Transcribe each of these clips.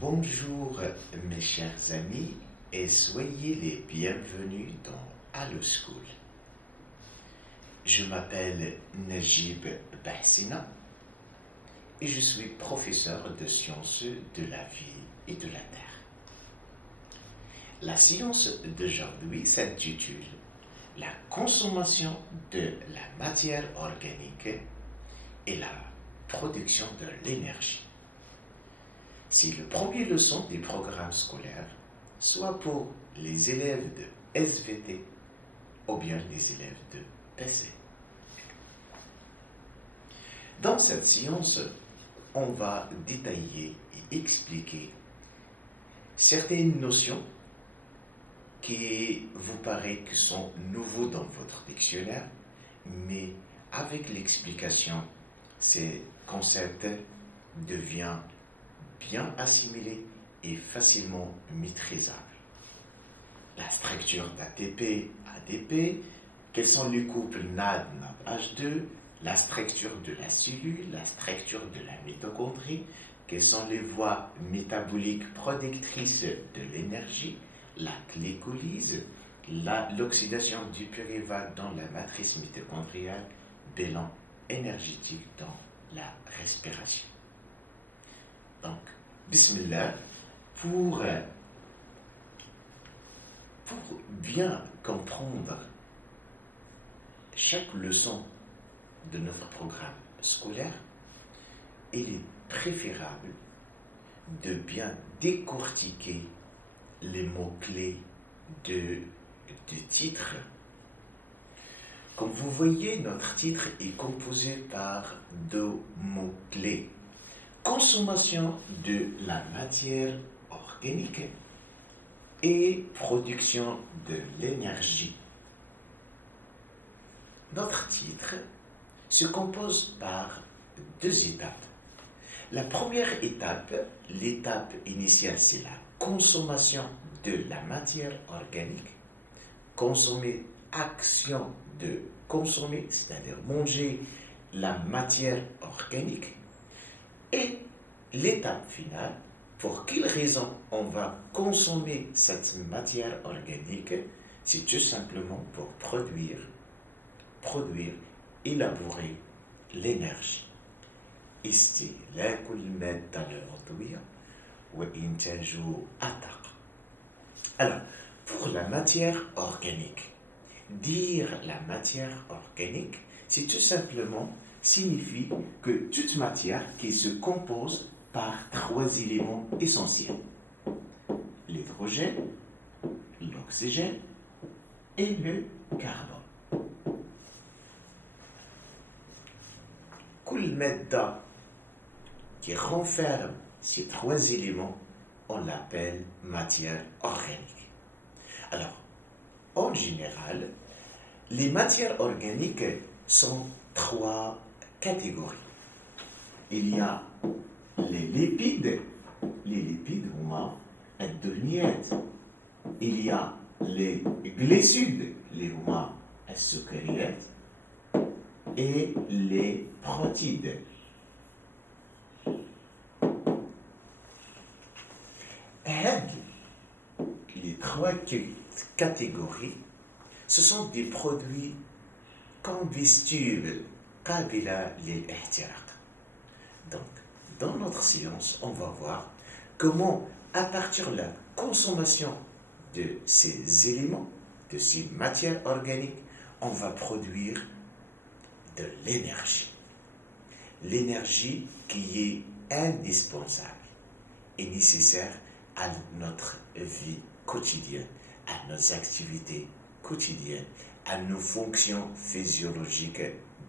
Bonjour mes chers amis et soyez les bienvenus dans Allo School. Je m'appelle Najib Bahsina et je suis professeur de sciences de la vie et de la terre. La science d'aujourd'hui s'intitule La consommation de la matière organique et la production de l'énergie. C'est le premier leçon des programmes scolaires, soit pour les élèves de SVT ou bien les élèves de PC. Dans cette science, on va détailler et expliquer certaines notions qui vous paraissent que sont nouveaux dans votre dictionnaire, mais avec l'explication, ces concepts deviennent bien assimilés et facilement maîtrisables. La structure d'ATP, ADP, quels sont les couples NAD, NADH2, la structure de la cellule, la structure de la mitochondrie, quelles sont les voies métaboliques productrices de l'énergie, la glycolyse, l'oxydation du pyruvate dans la matrice mitochondriale, bilan énergétique dans la respiration. Donc, bismillah, pour bien comprendre chaque leçon de notre programme scolaire, il est préférable de bien décortiquer les mots-clés du titre. Comme vous voyez, notre titre est composé par deux mots-clés. Consommation de la matière organique et production de l'énergie. Notre titre se compose par deux étapes. La première étape, l'étape initiale, c'est la consommation de la matière organique. Consommer, action de consommer, c'est-à-dire manger la matière organique. Et l'étape finale, pour quelle raison on va consommer cette matière organique, c'est tout simplement pour produire, élaborer l'énergie. استهلاك المادة العضوية وإنتاج الطاقة. Alors, pour la matière organique, dire la matière organique, c'est tout simplement signifie que toute matière qui se compose par trois éléments essentiels: l'hydrogène, l'oxygène et le carbone. كل مادة qui renferme ces trois éléments, on l'appelle matière organique. Alors, en général, les matières organiques sont trois catégories. Il y a les lipides هما الدهنيات. Il y a les glucides هما السكريات et les protides. Les trois catégories, ce sont des produits combustibles قابلة للاحتراق. Donc, dans notre science, on va voir comment, à partir de la consommation de ces éléments, de ces matières organiques, on va produire de l'énergie. L'énergie qui est indispensable et nécessaire à notre vie quotidienne, à nos activités quotidiennes, à nos fonctions physiologiques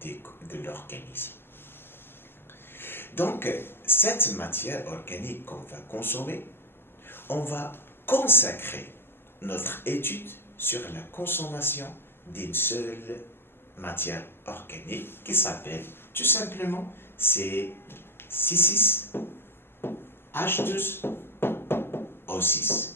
de l'organisme. Donc, cette matière organique qu'on va consommer, on va consacrer notre étude sur la consommation d'une seule matière organique qui s'appelle tout simplement C6, H2O6.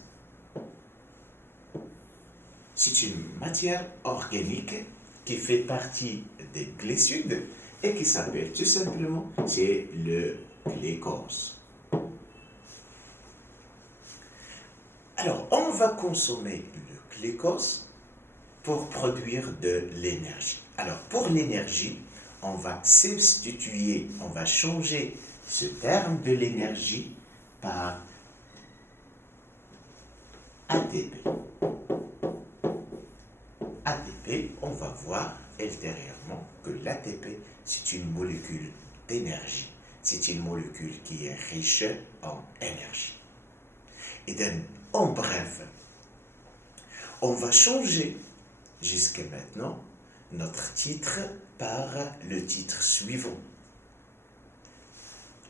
C'est une matière organique qui fait partie des glucides et qui s'appelle tout simplement, c'est le glucose. Alors, on va consommer le glucose pour produire de l'énergie. Alors, pour l'énergie, on va substituer, on va changer ce terme de l'énergie par ATP. ATP, on va voir ultérieurement que l'ATP, c'est une molécule d'énergie. C'est une molécule qui est riche en énergie. Et donc, en bref, on va changer jusqu'à maintenant notre titre par le titre suivant.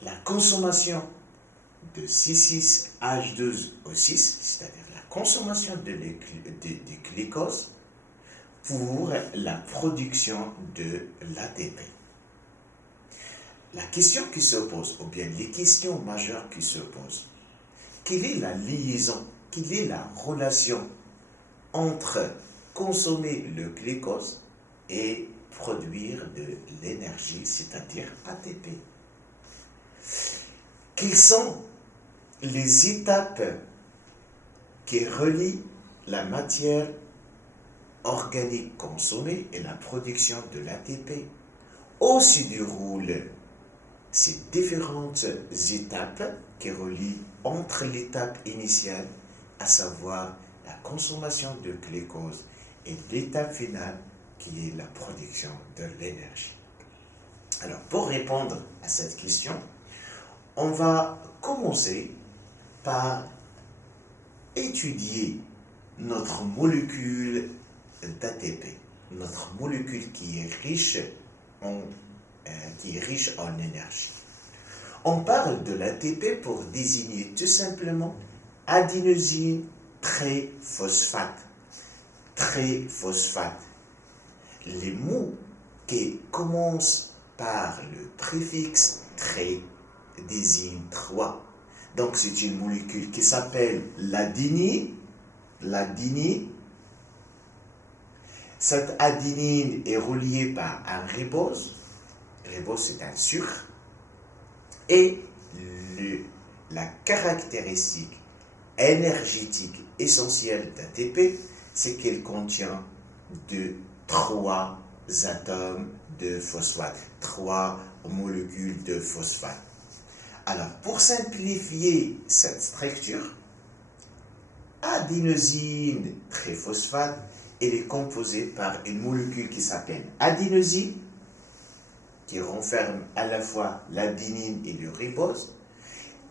La consommation de C6H12O6, c'est-à-dire la consommation de glucose pour la production de l'ATP. La question qui se pose, ou bien les questions majeures qui se posent, quelle est la liaison, quelle est la relation entre consommer le glucose et produire de l'énergie, c'est-à-dire ATP? Quelles sont les étapes qui relient la matière organique consommée et la production de l'ATP? Où se déroulent ces différentes étapes qui relient entre l'étape initiale, à savoir la consommation de glucose, et l'étape finale qui est la production de l'énergie. Alors, pour répondre à cette question, on va commencer par étudier notre molécule d'ATP, notre molécule qui est riche en énergie. On parle de l'ATP pour désigner tout simplement adénosine triphosphate. Triphosphate. Les mots qui commencent par le préfixe tri désignent 3. Donc c'est une molécule qui s'appelle l'adénine. Cette adénine est reliée par un ribose. Ribose, c'est un sucre. Et la caractéristique énergétique essentielle d'ATP, c'est qu'elle contient 3 atomes de phosphate, 3 molécules de phosphate. Alors, pour simplifier cette structure, adénosine triphosphate, elle est composée par une molécule qui s'appelle adénosine, qui renferme à la fois l'adénine et le ribose.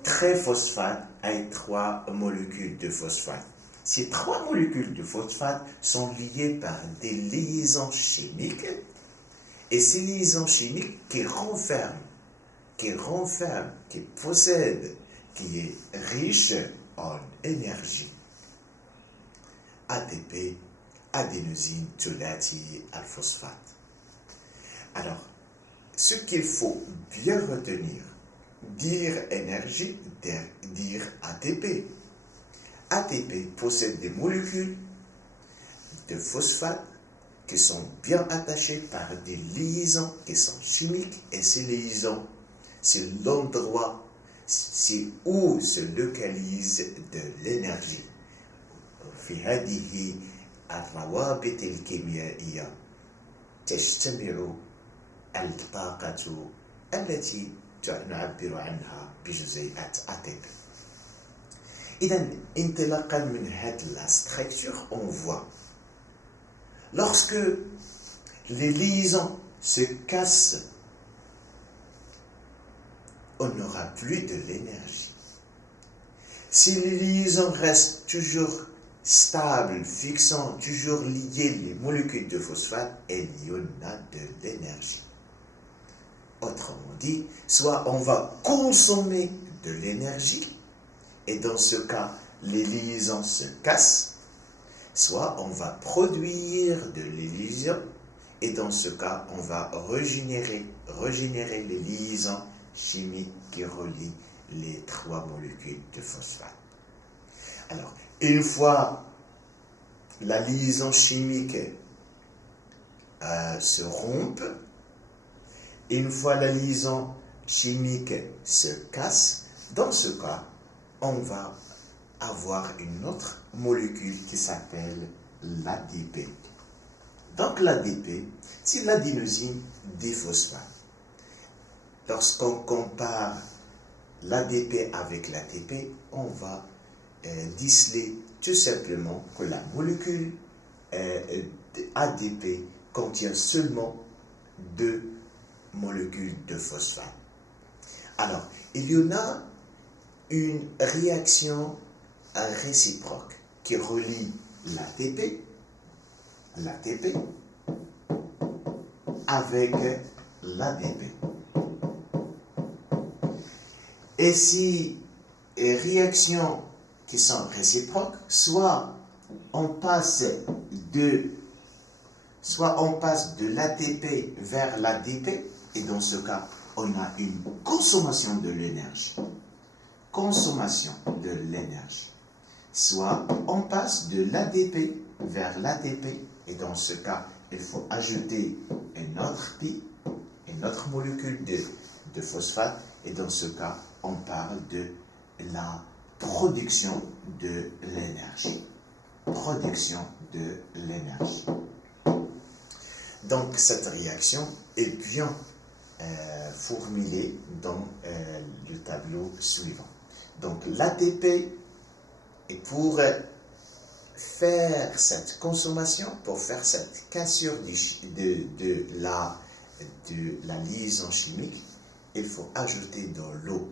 Triphosphate avec 3 molécules de phosphate. Ces 3 molécules de phosphate sont liées par des liaisons chimiques, et ces liaisons chimiques qui possèdent, qui est riche en énergie. ATP, adénosine thioalphosphate. Alors, ce qu'il faut bien retenir, dire énergie, dire ATP. ATP possède des molécules de phosphate qui sont bien attachées par des liaisons qui sont chimiques, et ces liaisons, c'est l'endroit, c'est où se localise de l'énergie. في هذه الروابط الكيميائية تجتمع الطاقة التي نعبر عنها بجزيئات ATP. إذا انطلاقا من هذه la structure, on voit lorsque les liaisons se cassent, on n'aura plus de l'énergie. Si les liaisons restent toujours stables, fixant, toujours liées les molécules de phosphate, il y en a de l'énergie. Autrement dit, soit on va consommer de l'énergie, et dans ce cas, les liaisons se cassent, soit on va produire de liaisons, et dans ce cas, on va régénérer les liaisons chimiques qui relient les 3 molécules de phosphate. Alors, une fois la liaison chimique se rompt, une fois la liaison chimique se casse, dans ce cas, on va avoir une autre molécule qui s'appelle l'ADP. Donc l'ADP, c'est l'adénosine diphosphate. Lorsqu'on compare l'ADP avec l'ATP, on va déceler tout simplement que la molécule ADP contient seulement 2 molécules de phosphate. Alors, il y en a une réaction réciproque qui relie l'ATP avec l'ADP. Et ces réactions qui sont réciproques, soit on passe de l'ATP vers l'ADP, et dans ce cas, on a une consommation de l'énergie. Soit on passe de l'ADP vers l'ATP, et dans ce cas, il faut ajouter une autre molécule de phosphate, et dans ce cas, on parle de la production de l'énergie. Donc, cette réaction est bien formulée dans le tableau suivant. Donc, l'ATP, et pour faire cette consommation, pour faire cette cassure de la liaison chimique, il faut ajouter de l'eau.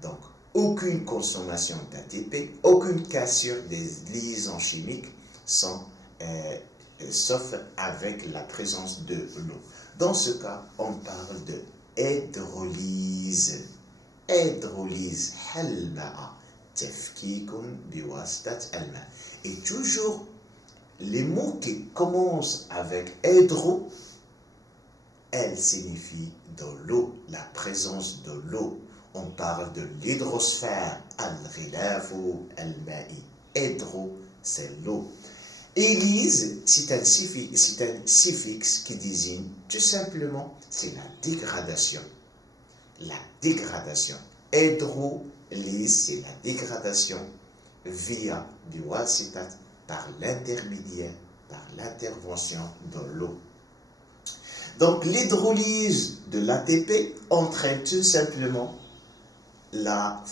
Donc, aucune consommation d'ATP, aucune cassure des liaisons chimiques, sauf avec la présence de l'eau. Dans ce cas, on parle de hydrolyse. Hydrolyse, halma'a, tafkikun biwastat alma. Et toujours, les mots qui commencent avec hydro, elles signifient de l'eau, la présence de l'eau. On parle de l'hydrosphère, al-ghilafu al-ma'i. Hydro, c'est l'eau. Élyse, c'est un suffixe qui désigne tout simplement, c'est la dégradation. Hydrolyse, c'est la dégradation via du wasitat, par l'intervention de l'eau. Donc l'hydrolyse de l'ATP entraîne tout simplement la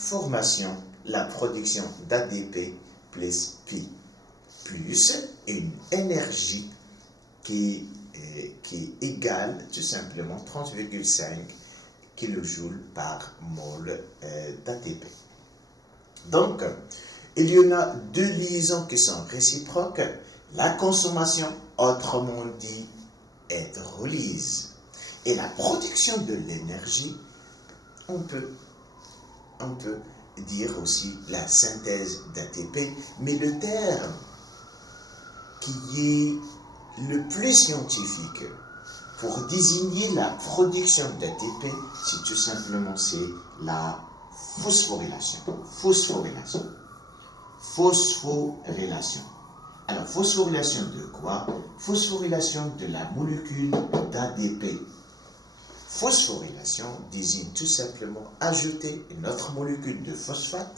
production d'ADP plus pi, plus une énergie qui est égale tout simplement 30,5 kJ par mol d'ATP. Donc, il y en a 2 liaisons qui sont réciproques, la consommation, autrement dit hydrolyse, et la production de l'énergie, on peut dire aussi la synthèse d'ATP, mais le terme qui est le plus scientifique pour désigner la production d'ATP, c'est tout simplement la phosphorylation. Alors, phosphorylation de quoi? Phosphorylation de la molécule d'ADP. Phosphorylation désigne tout simplement ajouter une autre molécule de phosphate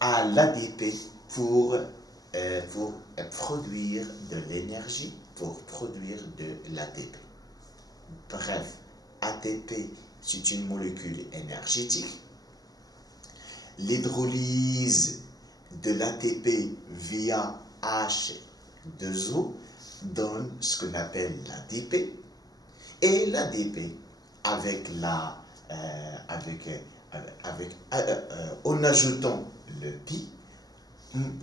à l'ADP pour produire de l'énergie, pour produire de l'ATP. Bref, ATP, c'est une molécule énergétique. L'hydrolyse de l'ATP via H2O donne ce qu'on appelle l'ADP. Et l'ADP, en ajoutant le pi,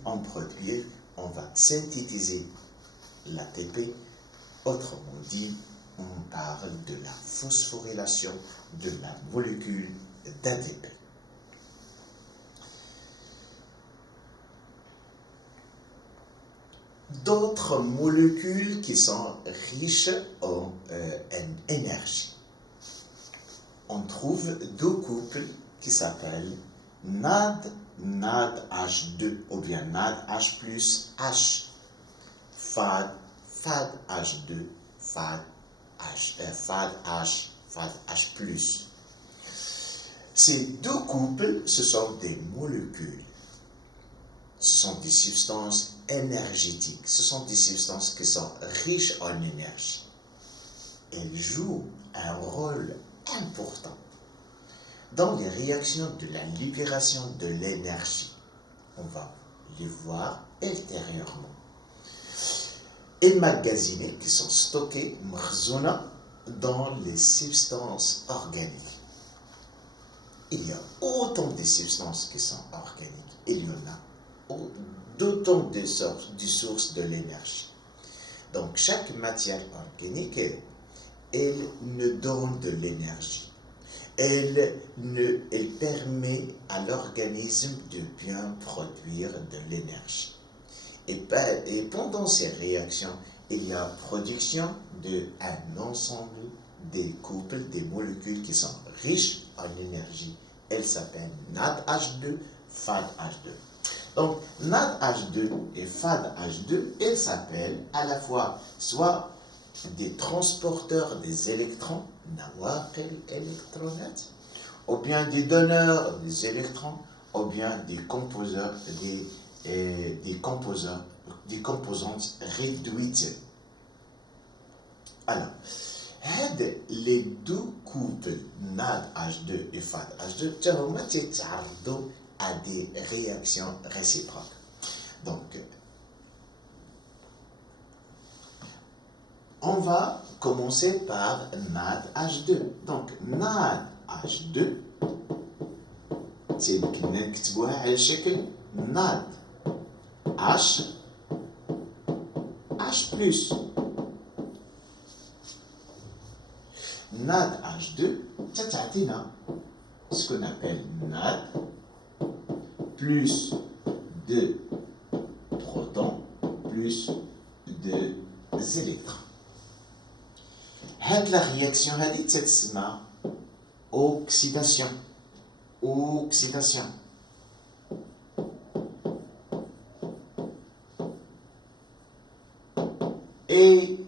on va synthétiser l'ATP. Autrement dit, on parle de la phosphorylation de la molécule d'ATP. D'autres molécules qui sont riches en énergie. On trouve 2 couples qui s'appellent NADH2 ou bien NADH plus H, FADH2, FADH plus. Ces deux couples, ce sont des molécules. Ce sont des substances énergétiques. Ce sont des substances qui sont riches en énergie. Elles jouent un rôle important dans les réactions de la libération de l'énergie. On va les voir ultérieurement. Emmagasinés, qui sont stockés, mkhzouna, dans les substances organiques. Il y a autant de substances qui sont organiques. Il y en a d'autant de sources de l'énergie. Donc chaque matière organique, elle nous donne de l'énergie. Elle permet à l'organisme de bien produire de l'énergie. Et pendant ces réactions, il y a production d'un ensemble des couples, des molécules qui sont riches en énergie. Elles s'appellent NADH2, FADH2. Donc, NADH2 et FADH2, elles s'appellent à la fois soit des transporteurs des électrons, nawaqil électronat, ou bien des donneurs des électrons, ou bien des composants, des composantes réduites. Alors, les deux couples NADH2 et FADH2 sont à des réactions réciproques. Donc, on va commencer par NADH2. Donc, NADH2, c'est le NAD H plus. NADH2, ça t'attend ce qu'on appelle NAD plus de protons plus de électrons. La réaction c'est oxydation. Oxydation. Et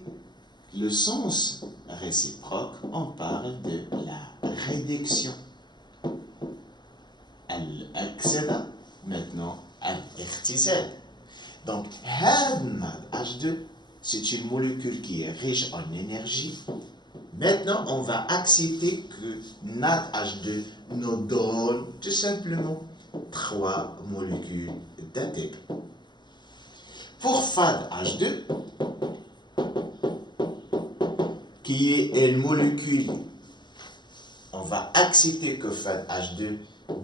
le sens réciproque, on parle de la réduction. Elle accède maintenant à l'irtisal. Donc, H2, c'est une molécule qui est riche en énergie. Maintenant, on va accepter que NADH2 nous donne tout simplement 3 molécules d'ATP. Pour FADH2, qui est une molécule, on va accepter que FADH2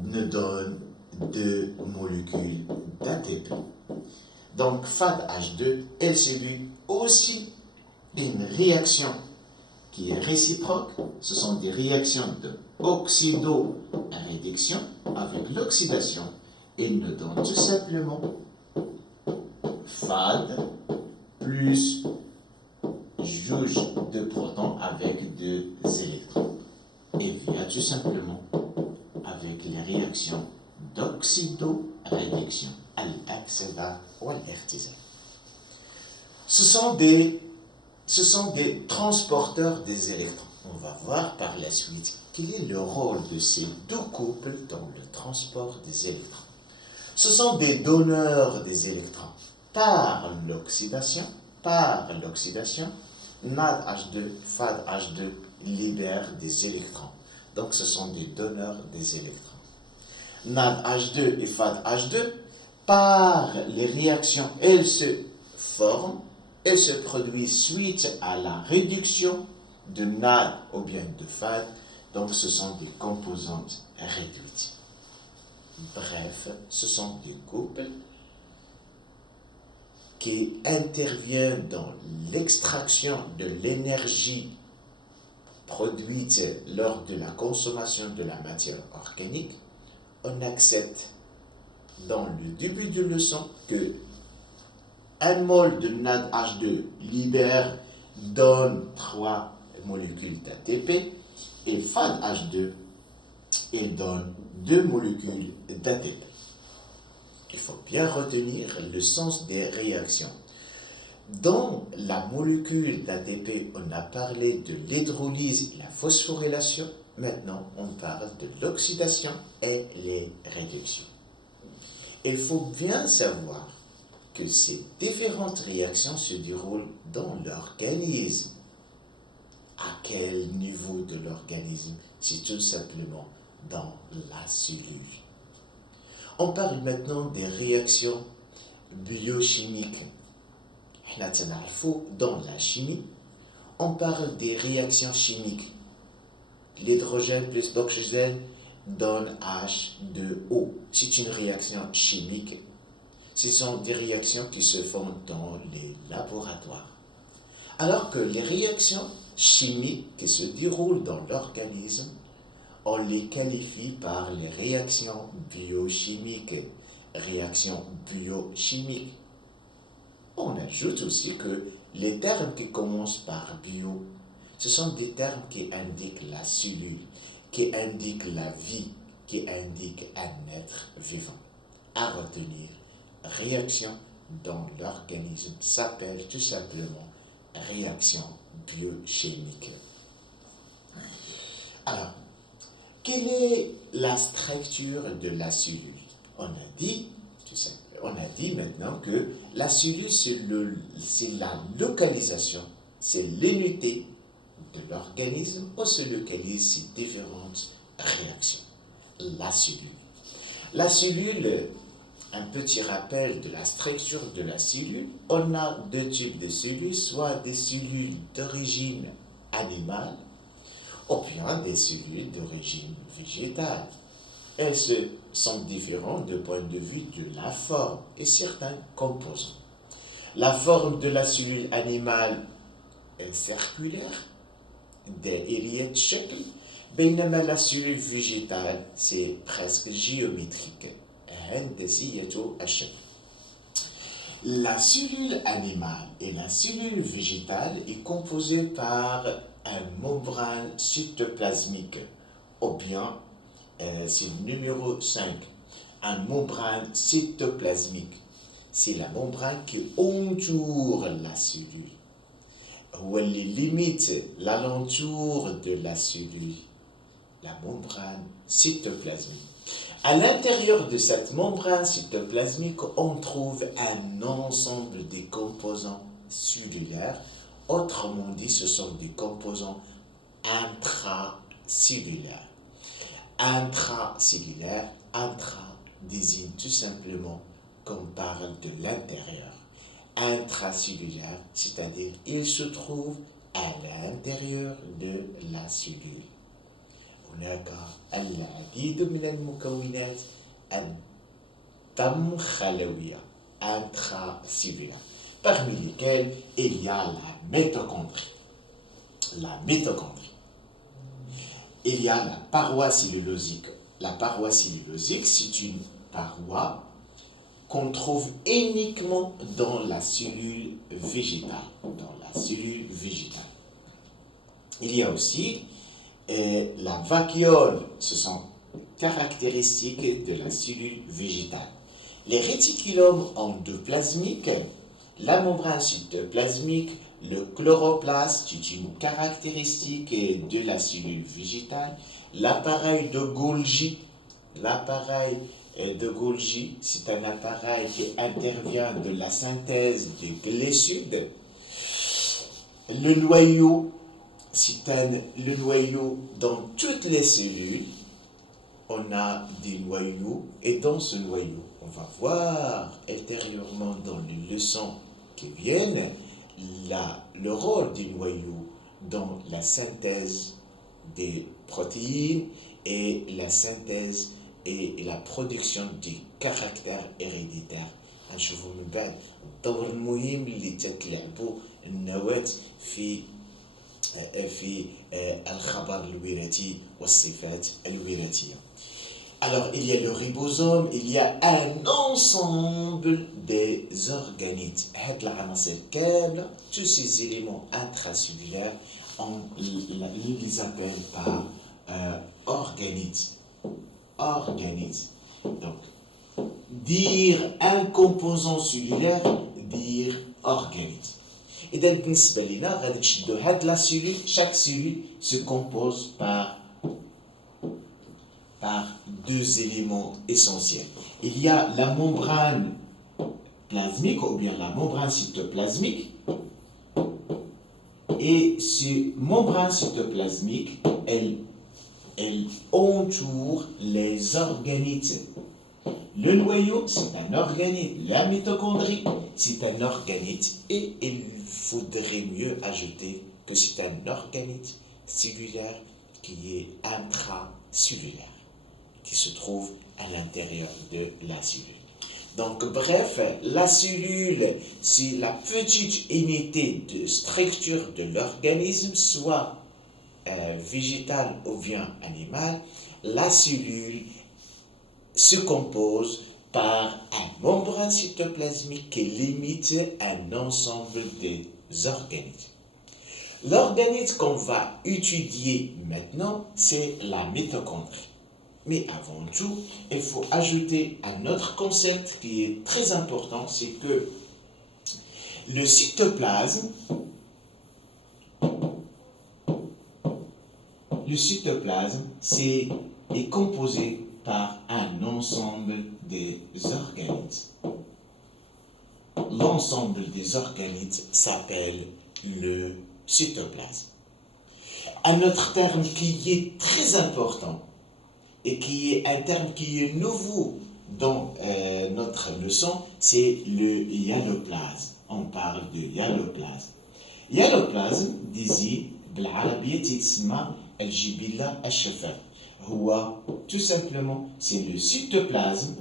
nous donne 2 molécules d'ATP. Donc FADH2, elle subit aussi une réaction qui est réciproque. Ce sont des réactions d'oxydoréduction avec l'oxydation. Elle nous donne tout simplement FAD plus juge de protons avec 2 électrons. Et vient tout simplement avec les réactions d'oxydoréduction à l'oxyda ou à l'irtisal. Ce sont des transporteurs des électrons. On va voir par la suite quel est le rôle de ces deux couples dans le transport des électrons. Ce sont des donneurs des électrons. Par l'oxydation, NADH2, FADH2 libèrent des électrons. Donc ce sont des donneurs des électrons. NADH2 et FADH2, par les réactions, elles se forment, elles se produisent suite à la réduction de NAD ou bien de FAD. Donc ce sont des composantes réduites. Bref, ce sont des couples qui interviennent dans l'extraction de l'énergie produite lors de la consommation de la matière organique. On accepte dans le début de leçon que 1 mol de NADH2 donne 3 molécules d'ATP et FADH2 il donne 2 molécules d'ATP. Il faut bien retenir le sens des réactions. Dans la molécule d'ATP, on a parlé de l'hydrolyse et la phosphorylation. Maintenant, on parle de l'oxydation et les réductions. Il faut bien savoir que ces différentes réactions se déroulent dans l'organisme. À quel niveau de l'organisme? C'est tout simplement dans la cellule. On parle maintenant des réactions biochimiques. Dans la chimie, on parle des réactions chimiques. L'hydrogène plus l'oxygène donne H2O. C'est une réaction chimique. Ce sont des réactions qui se font dans les laboratoires. Alors que les réactions chimiques qui se déroulent dans l'organisme, on les qualifie par les réactions biochimiques. Réactions biochimiques. On ajoute aussi que les termes qui commencent par bio, ce sont des termes qui indiquent la cellule, qui indiquent la vie, qui indiquent un être vivant. À retenir, réaction dans l'organisme s'appelle tout simplement réaction biochimique. Alors, quelle est la structure de la cellule? On a dit maintenant que la cellule, c'est la localisation, c'est l'unité de l'organisme où se localisent ces différentes réactions. La cellule. La cellule, un petit rappel de la structure de la cellule, on a deux types de cellules, soit des cellules d'origine animale ou bien des cellules d'origine végétale. Elles sont différentes du point de vue de la forme et certains composants. La forme de la cellule animale est circulaire, دائرية الشكل، بينما la cellule végétale c'est presque géométrique، هندسية الشكل. La cellule animale et la cellule végétale est composée par une membrane cytoplasmique, ou bien c'est le numéro 5, une membrane cytoplasmique. C'est la membrane qui entoure la cellule. Ou elle limite l'alentour de la cellule, la membrane cytoplasmique. À l'intérieur de cette membrane cytoplasmique, on trouve un ensemble de composants cellulaires. Autrement dit, ce sont des composants intracellulaires. Intracellulaire, intra désigne tout simplement qu'on parle de l'intérieur. Intracellulaire, c'est-à-dire il se trouve à l'intérieur de la cellule. هناك العديد من المكونات الدمخلوية intracellulaire, parmi lesquelles il y a la mitochondrie. La mitochondrie. Il y a la paroi cellulosique. La paroi cellulosique, c'est une paroi qu'on trouve uniquement dans la cellule végétale. Dans la cellule végétale. Il y a aussi la vacuole. Ce sont caractéristiques de la cellule végétale. Les réticulums endoplasmiques, la membrane cytoplasmique, le chloroplaste, c'est une caractéristique de la cellule végétale. L'appareil de Golgi, c'est un appareil qui intervient de la synthèse des glucides. Le noyau, le noyau dans toutes les cellules. On a des noyaux et dans ce noyau, on va voir ultérieurement dans les leçons qui viennent le rôle du noyau dans la synthèse des protéines et la synthèse et la production du caractère héréditaire. هنشوفوا من بعد الدور المهم اللي تتلعبوا النواة في الخبر الوراثي والصفات الوراثية. Alors, il y a le ribosome, il y a un ensemble des organites. Tous ces éléments intracellulaires, on les appelle par organites. Organites. Donc, dire un composant cellulaire, dire organite. إذا بالنسبة لنا غادي تشدو هاد لا cellule. Chaque cellule se compose par deux éléments essentiels. Il y a la membrane plasmique ou bien la membrane cytoplasmique. Et cette membrane cytoplasmique, elle entoure les organites. Le noyau, c'est un organite. La mitochondrie, c'est un organite. Et il faudrait mieux ajouter que c'est un organite cellulaire qui est intracellulaire, qui se trouve à l'intérieur de la cellule. Donc, bref, la cellule, c'est la petite unité de structure de l'organisme, soit végétal ou bien animal. La cellule se compose par un membrane cytoplasmique qui limite un ensemble des organites. L'organite qu'on va étudier maintenant, c'est la mitochondrie. Mais avant tout, il faut ajouter un autre concept qui est très important, c'est que le cytoplasme est composé par un ensemble des organites. L'ensemble des organites s'appelle le cytoplasme. Un autre terme qui est très important et qui est un terme qui est nouveau dans notre leçon, c'est le hyaloplasme. On parle de hyaloplasme. Hyaloplasme désigne بالعربية تسمى الجبلة الشفاف. هو tout simplement c'est le cytoplasme.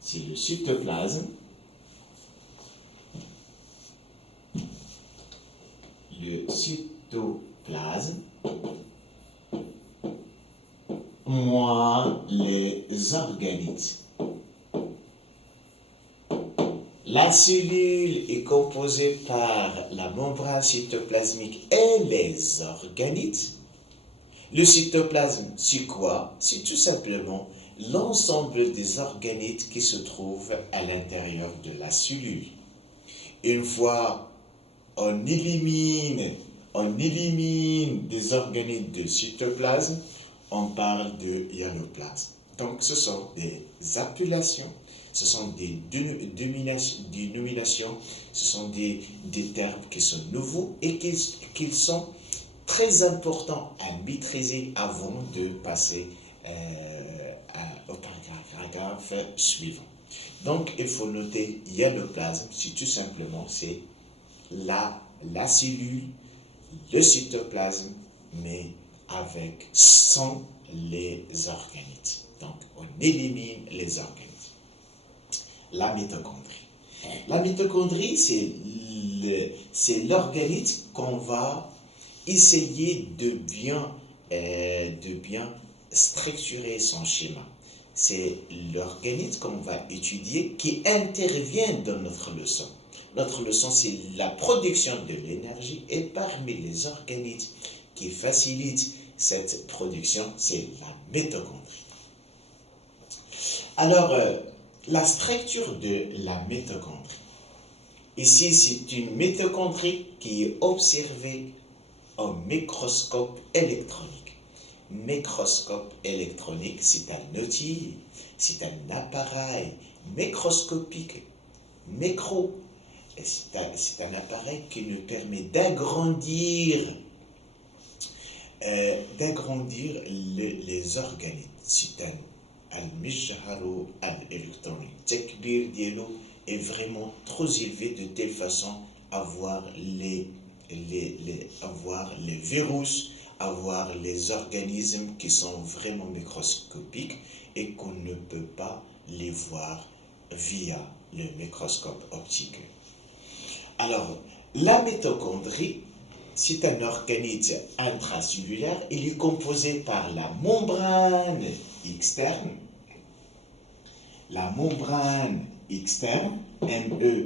C'est le cytoplasme. Le cytoplasme moins les organites. La cellule est composée par la membrane cytoplasmique et les organites. Le cytoplasme, c'est quoi? C'est tout simplement l'ensemble des organites qui se trouvent à l'intérieur de la cellule. Une fois on élimine des organites de cytoplasme, on parle de hyaloplasme. Donc ce sont des appellations, ce sont des dénominations, ce sont des termes qui sont nouveaux et qui sont très importants à maîtriser avant de passer au paragraphe suivant. Donc il faut noter hyaloplasme, c'est tout simplement c'est la cellule, le cytoplasme, mais sans les organites. Donc, on élimine les organites. La mitochondrie. La mitochondrie, c'est l'organite qu'on va essayer de bien structurer son schéma. C'est l'organite qu'on va étudier qui intervient dans notre leçon. Notre leçon, c'est la production de l'énergie et parmi les organites qui facilitent cette production, c'est la mitochondrie. Alors, la structure de la mitochondrie. Ici, c'est une mitochondrie qui est observée au microscope électronique. Microscope électronique, c'est un outil, c'est un appareil microscopique, c'est un appareil qui nous permet d'agrandir les organites. C'est un المجهر الإلكتروني. التكبير ديالو est vraiment trop élevé de telle façon à voir les virus, à voir les organismes qui sont vraiment microscopiques et qu'on ne peut pas les voir via le microscope optique. Alors, la mitochondrie, c'est un organite intracellulaire. Il est composé par la membrane externe. La membrane externe, ME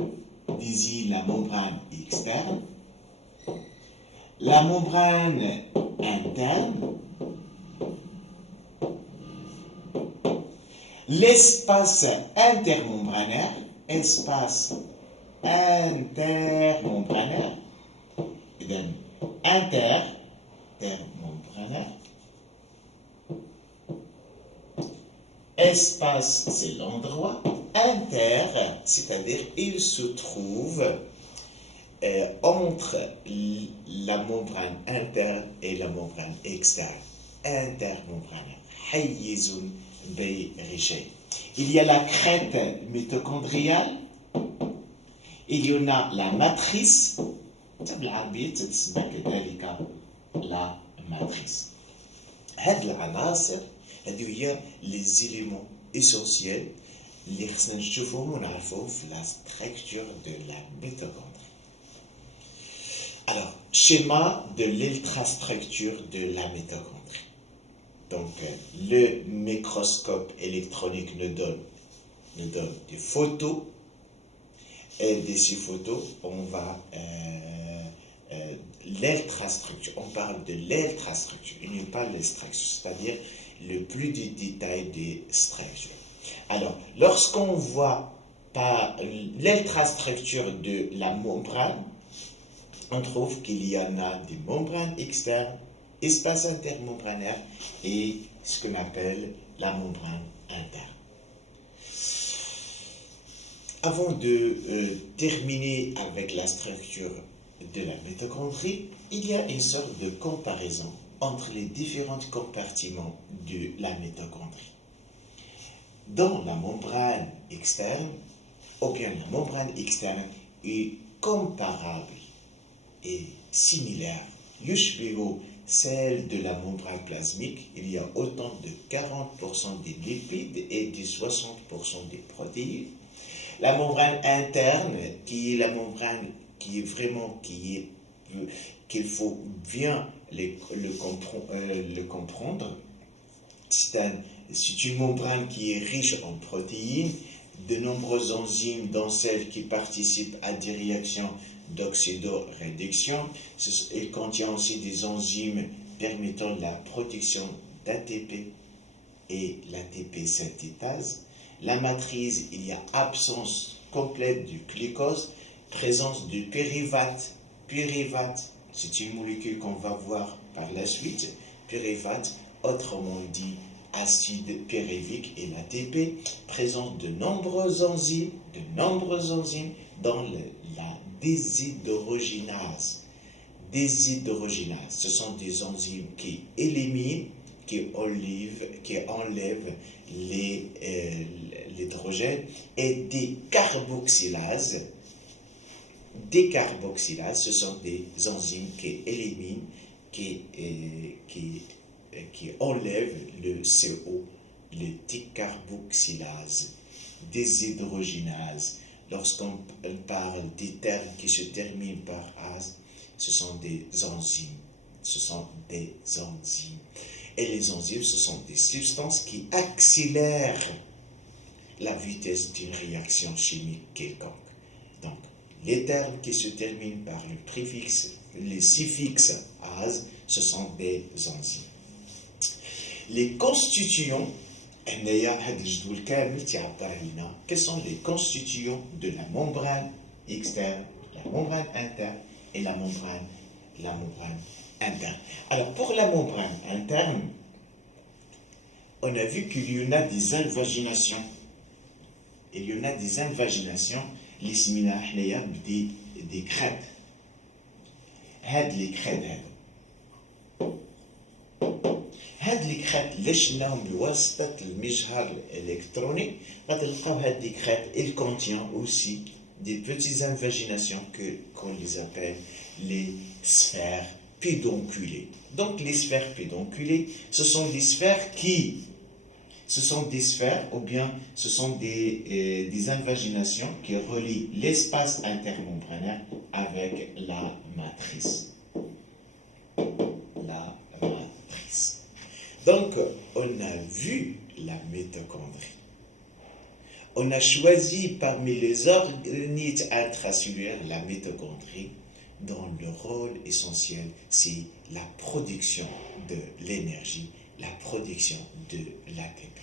désigne la membrane externe. La membrane interne. L'espace intermembranaire, espace intermembranaire. إذا intermembranaire. Espace, c'est l'endroit. Inter, c'est-à-dire il se trouve entre la membrane interne et la membrane externe. Intermembranaire. حيز بين رجلين. Il y a la crête mitochondriale. Il y en a la matrice. بالعربية تسمى كذلك la matrice. هاد العناصر هادو هي les éléments essentiels اللي خصنا نشوفوهم ونعرفوهم في la structure de la mitochondrie. Alors, schéma de l'ultrastructure de la mitochondrie. Donc, le microscope électronique nous donne des photos. Et de ces photos, on va l'ultrastructure. On parle de l'ultrastructure, il n'y a pas l'extraction, c'est-à-dire le plus de détails des structures. Alors, lorsqu'on voit par l'ultrastructure de la membrane, on trouve qu'il y en a des membranes externes, espace intermembranaire et ce qu'on appelle la membrane interne. Avant de terminer avec la structure de la mitochondrie, il y a une sorte de comparaison entre les différents compartiments de la mitochondrie. Dans la membrane externe, ou bien la membrane externe est comparable et similaire, يشبه celle de la membrane plasmique. Il y a autant de 40% des lipides et de 60% des protéines. La membrane interne, qui est la membrane qui est vraiment, qu'il faut bien le comprendre, c'est une membrane qui est riche en protéines, de nombreuses enzymes, dont celles qui participent à des réactions d'oxydoréduction. Elle contient aussi des enzymes permettant la production d'ATP et l'ATP synthétase. La matrice, il y a absence complète du glucose, présence du pyruvate. Pyruvate, c'est une molécule qu'on va voir par la suite. Pyruvate, autrement dit acide pyruvique et l'ATP, présence de nombreuses enzymes dans la déshydrogénase. Déshydrogénase, ce sont des enzymes qui éliminent, qui enlèvent l'hydrogène, et des carboxylases. Des carboxylases, ce sont des enzymes qui éliminent, qui enlèvent le CO, le décarboxylase. Déshydrogénase, lorsqu'on parle des termes qui se terminent par ase, ce sont des enzymes. Et les enzymes, ce sont des substances qui accélèrent la vitesse d'une réaction chimique quelconque. Donc, les termes qui se terminent par le préfixe, les suffixes ase, ce sont des enzymes. Les constituants, quels sont les constituants de la membrane externe, la membrane interne et la membrane interne. Alors, pour la membrane interne, on a vu qu'il y en a des invaginations. Il y en a des invaginations, les séminaires des crêtes. Les crêtes. هاد les crêtes اللي شفناهم بواسطة المجهر الإلكتروني غتلقاو هاد les crêtes, il contient aussi des petites invaginations qu'on les appelle les sphères pédonculées. Donc les sphères pédonculées, ce sont des sphères ou bien ce sont des invaginations qui relient l'espace intermembranaire avec la matrice. Donc, on a vu la mitochondrie. On a choisi parmi les organites intracellulaires la mitochondrie, dont le rôle essentiel, c'est la production de l'énergie, la production de l'ATP.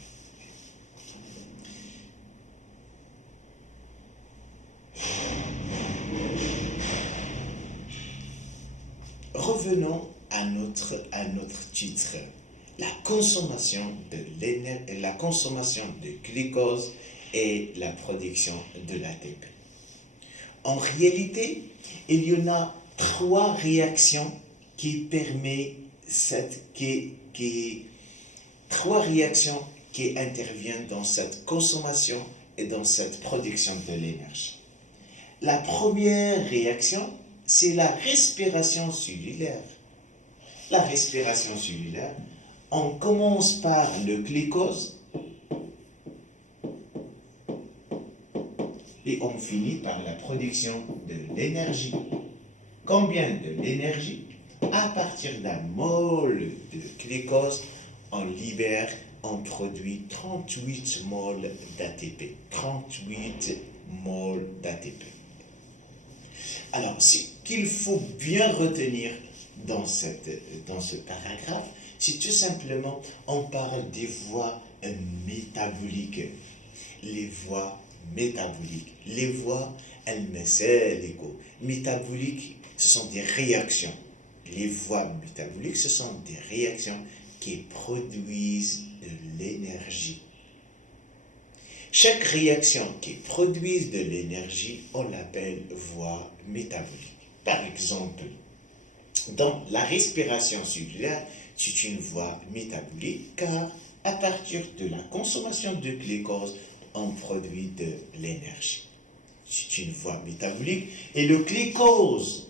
revenons à notre titre. La consommation la consommation de glucose et la production de l'ATP. En réalité, il y en a trois réactions trois réactions qui interviennent dans cette consommation et dans cette production de l'énergie. La première réaction, c'est la respiration cellulaire. La respiration cellulaire, on commence par le glucose et on finit par la production de l'énergie. Combien de l'énergie? À partir d'un mol de glucose, on produit 38 moles d'ATP. 38 moles d'ATP. Alors, ce qu'il faut bien retenir dans ce paragraphe, c'est tout simplement, on parle des voies métaboliques. Les voies métaboliques. Les voies métaboliques, ce sont des réactions. Les voies métaboliques, ce sont des réactions qui produisent de l'énergie. Chaque réaction qui produit de l'énergie, on l'appelle voie métabolique. Par exemple, dans la respiration cellulaire, c'est une voie métabolique car à partir de la consommation de glucose, on produit de l'énergie. C'est une voie métabolique et le glucose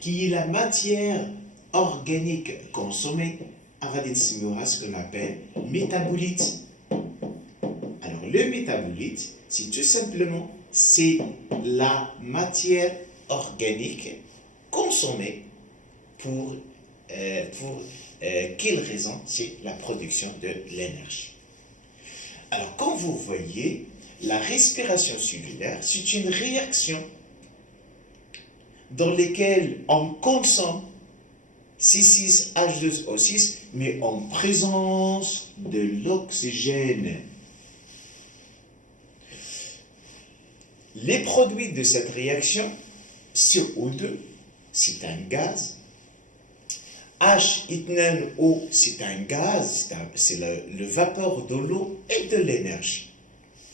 qui est la matière organique consommée, ce qu'on appelle métabolite. Alors le métabolite, c'est tout simplement la matière organique consommée pour quelle raison? C'est la production de l'énergie. Alors, comme vous voyez, la respiration cellulaire, c'est une réaction dans laquelle on consomme C6H12O6, mais en présence de l'oxygène. Les produits de cette réaction, CO2, c'est un gaz. H2O, c'est un gaz, c'est le vapeur de l'eau et de l'énergie.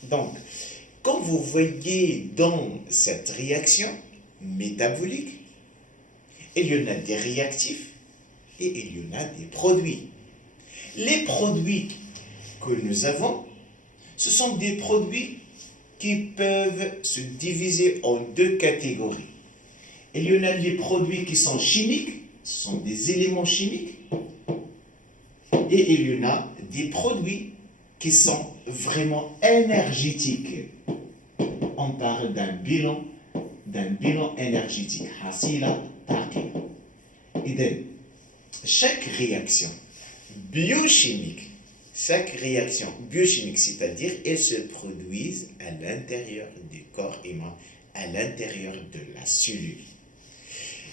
Donc, comme vous voyez dans cette réaction métabolique, il y en a des réactifs et il y en a des produits. Les produits que nous avons, ce sont des produits qui peuvent se diviser en deux catégories. Il y en a les produits qui sont chimiques, ce sont des éléments chimiques, et il y en a des produits qui sont vraiment énergétiques. On parle d'un bilan énergétique. Et chaque réaction biochimique, c'est-à-dire elles se produisent à l'intérieur du corps humain, à l'intérieur de la cellule.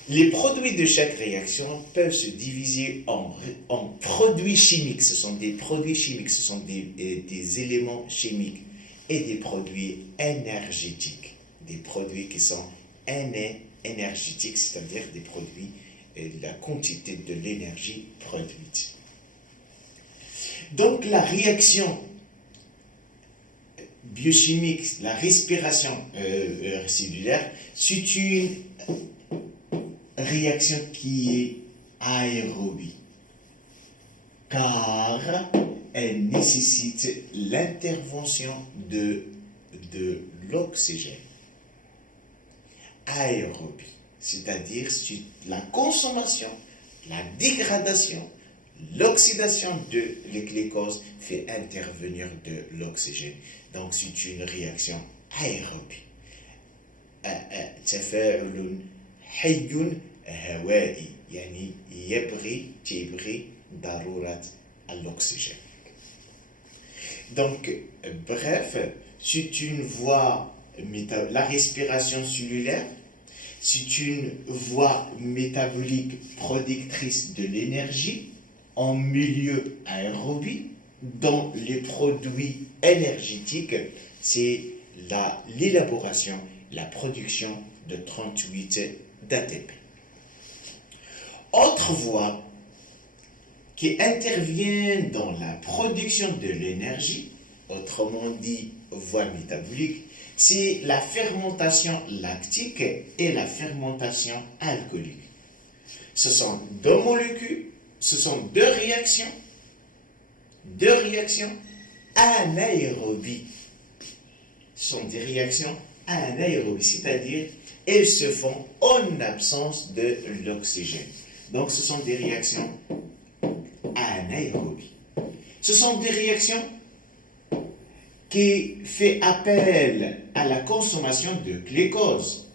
Les produits de chaque réaction peuvent se diviser en produits chimiques. Ce sont des produits chimiques, ce sont des éléments chimiques et des produits énergétiques. Des produits qui sont énergétiques, c'est-à-dire des produits la quantité de l'énergie produite. Donc la réaction biochimique, la respiration cellulaire, c'est une réaction qui est aérobie, car elle nécessite l'intervention de l'oxygène. Aérobie, c'est-à-dire la consommation, la dégradation, l'oxydation de glucose fait intervenir de l'oxygène. Donc c'est une réaction aérobie. تفاعل حي هوائي يعني تبغي ضرورة الأكسجين. Donc, bref, c'est une voie, la respiration cellulaire, c'est une voie métabolique productrice de l'énergie en milieu aérobie. Dans les produits énergétiques, c'est l'élaboration, la production de 38 d'ATP. autres voies qui interviennent dans la production de l'énergie, autrement dit voie métabolique, c'est la fermentation lactique et la fermentation alcoolique. Ce sont deux molécules, ce sont deux réactions anaérobies. Ce sont des réactions anaérobies, c'est-à-dire elles se font en absence de l'oxygène. Donc ce sont des réactions anaérobies. Ce sont des réactions qui font appel à la consommation de glucose.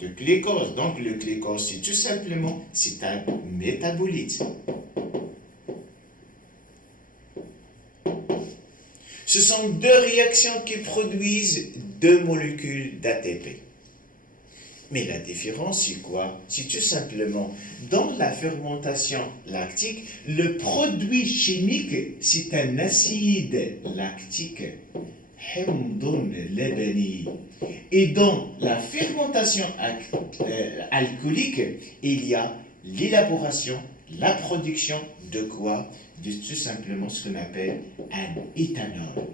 Donc le glucose, c'est tout simplement, c'est un métabolite. Ce sont deux réactions qui produisent deux molécules d'ATP. Mais la différence, c'est quoi? C'est tout simplement, dans la fermentation lactique, le produit chimique, c'est un acide lactique, hamdun labani. Et dans la fermentation alcoolique, il y a l'élaboration, la production de quoi? De tout simplement ce qu'on appelle un éthanol.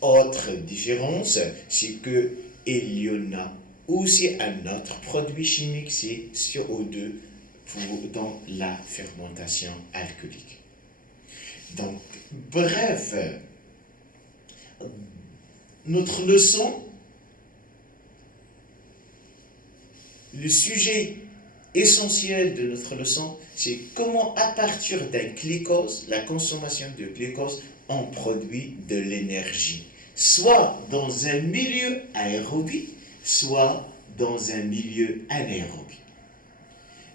Autre différence, c'est que il y en a aussi un autre produit chimique, c'est CO2 dans la fermentation alcoolique. Donc, bref, notre leçon, le sujet essentiel de notre leçon, c'est comment à partir d'un glucose, la consommation de glucose, on produit de l'énergie, soit dans un milieu aérobie, soit dans un milieu anaérobie.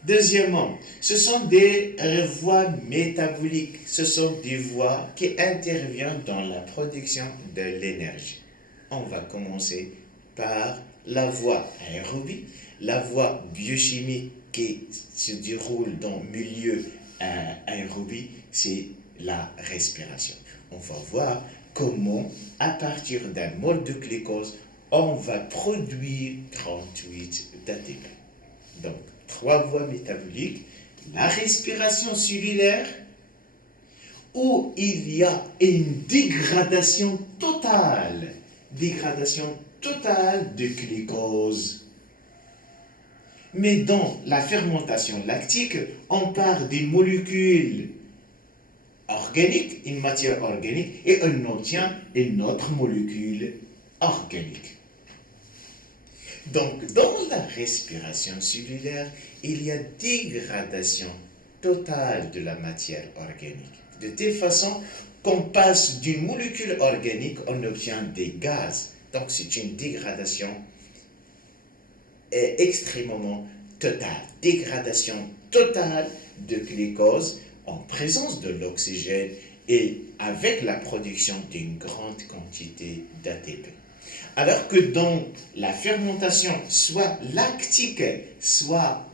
Deuxièmement, ce sont des voies métaboliques, ce sont des voies qui interviennent dans la production de l'énergie. On va commencer par la voie aérobie, la voie biochimique qui se déroule dans le milieu aérobie, c'est la respiration. On va voir comment, à partir d'un mol de glucose, on va produire 38 d'ATP. Donc, trois voies métaboliques, la respiration cellulaire, où il y a une dégradation totale de glucose. Mais dans la fermentation lactique, on part des molécules organiques, une matière organique, et on obtient une autre molécule organique. Donc, dans la respiration cellulaire, il y a dégradation totale de la matière organique. De telle façon qu'on passe d'une molécule organique, on obtient des gaz. Donc, c'est une dégradation extrêmement totale. Dégradation totale de glucose en présence de l'oxygène et avec la production d'une grande quantité d'ATP. Alors que dans la fermentation, soit lactique, soit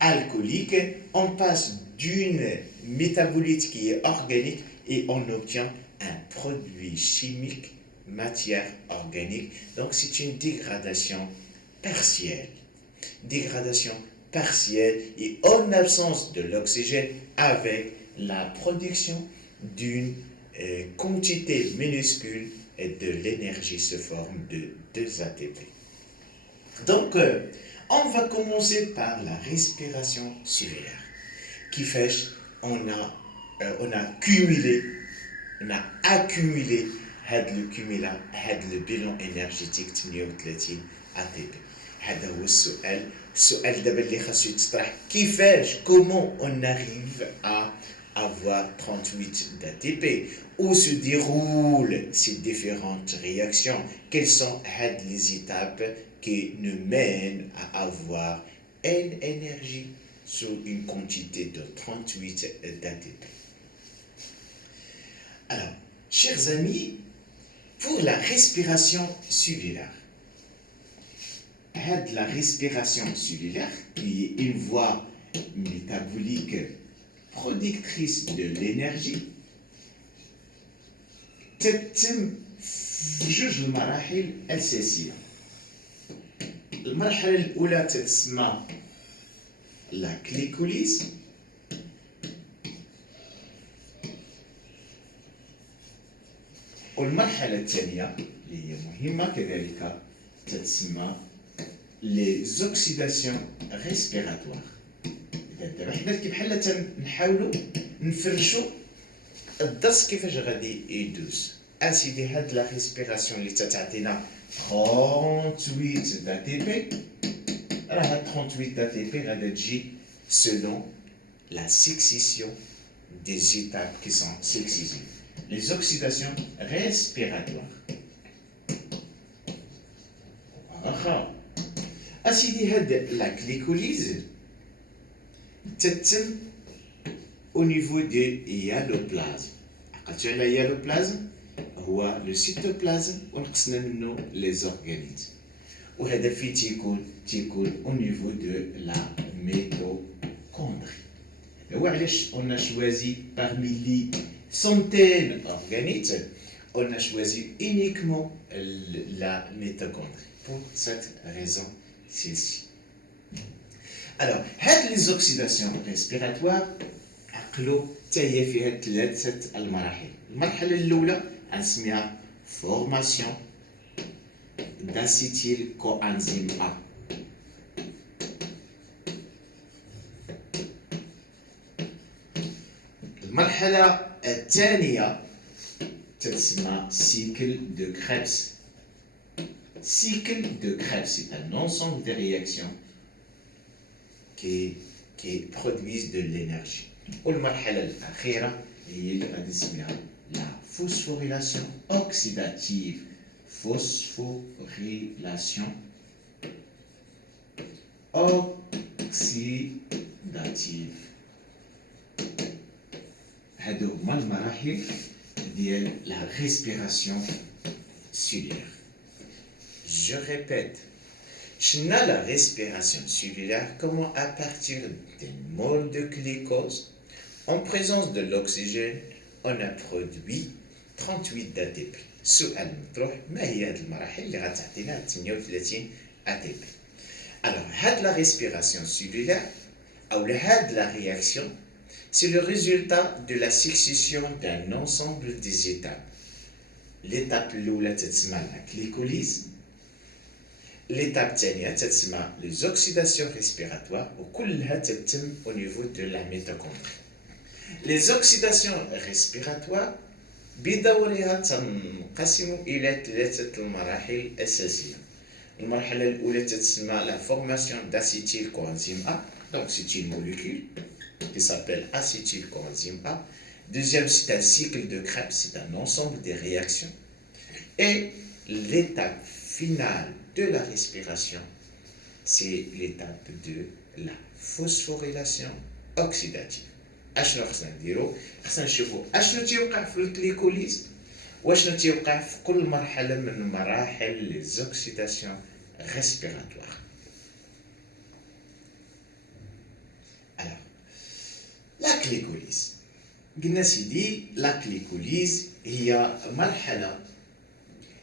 alcoolique, on passe d'une métabolite qui est organique et on obtient un produit chimique, matière organique. Donc c'est une dégradation partielle. Dégradation partielle et en absence de l'oxygène avec la production d'une quantité minuscule de l'énergie se forme de 2 ATP. Donc, on va commencer par la respiration cellulaire, qui fait on a accumulé le bilan énergétique 38 ATP. هذا هو السؤال دابا اللي خاصو يتطرح كيفاش comment on arrive à avoir 38 d'ATP, où se déroulent ces différentes réactions, quelles sont les étapes qui nous mènent à avoir une énergie sur une quantité de 38 d'ATP. Alors, chers amis, pour la respiration cellulaire, la respiration cellulaire, qui est une voie métabolique productrice de l'énergie, تتم في 2 المراحل أساسية. المرحلة الأولى تتسمى لا كليكوليز، والمرحلة الثانية اللي هي مهمة كذلك تتسمى لي زوكسيداسيون ريسبيراتوار. دابا حنا بحال تنحاولوا نفرشوا الدرس كيفاش غادي يدوز. اسيدي هاد لا ريسبيراسيون اللي تتعطينا 38 دا تي بي، راه هاد 38 دا تي بي غادا تجي selon la succession des étapes qui sont successives. Les oxydations respiratoires. أسيدي هاد لا glycolyse تتم au niveau du hyaloplasme. عقلتو على الhyaloplasme؟ هو لو سيتوبلازم ونقصنا منه لي زورغانيزم، وهذا فين تيكون au niveau de la mitochondrie. هو علاش on a choisi parmi les centaines d'organismes, on a choisi uniquement la mitochondrie pour cette raison celle-ci. Alors, هاد les oxydations respiratoires عقلوا حتى هي فيها ثلاثة المراحل. المرحلة الأولى غنسميها formation d'acétyl coenzyme A. المرحلة الثانية تسمى cycle de Krebs. Cycle de Krebs, c'est un ensemble de réactions qui produisent de l'énergie. والمرحلة الأخيرة هي اللي غادي نسميها la phosphorylation oxydative. Phosphorylation oxydative. هادو هما المراحل ديال la respiration cellulaire. Je répète, Chna la respiration cellulaire, comment à partir des moles de glucose, en présence de l'oxygène, on a produit 38 d'ATP. سؤال مطروح، ما هي هاد المراحل اللي غتعطينا 38 ATP؟ Alors, هاد la respiration cellulaire, ou هاد la réaction, c'est le résultat de la succession d'un ensemble des étapes. L'étape الأولى تتسمى la glycolyse. L'étape الثانية تتسمى les oxydations respiratoires وكلها تتم au niveau de la mitochondrie. Les oxydations respiratoires بدورها تنقسم إلى ثلاثة المراحل الأساسية. المرحلة الأولى تتسمى la formation d'acétylcoenzyme A, donc c'est une molécule qui s'appelle acétylcoenzyme A. Deuxième, c'est un cycle de Krebs, c'est un ensemble de réactions. Et l'étape finale de la respiration, c'est l'étape de la phosphorylation oxydative. اشنو خصنا نديرو؟ خصنا نشوفو اشنو تيوقع في الكليكوليز واشنو تيوقع في كل مرحله من مراحل لي زوكسيداسيون ريسبيراتوار. alors لا كليكوليز قلنا سيدي لا كليكوليز هي مرحله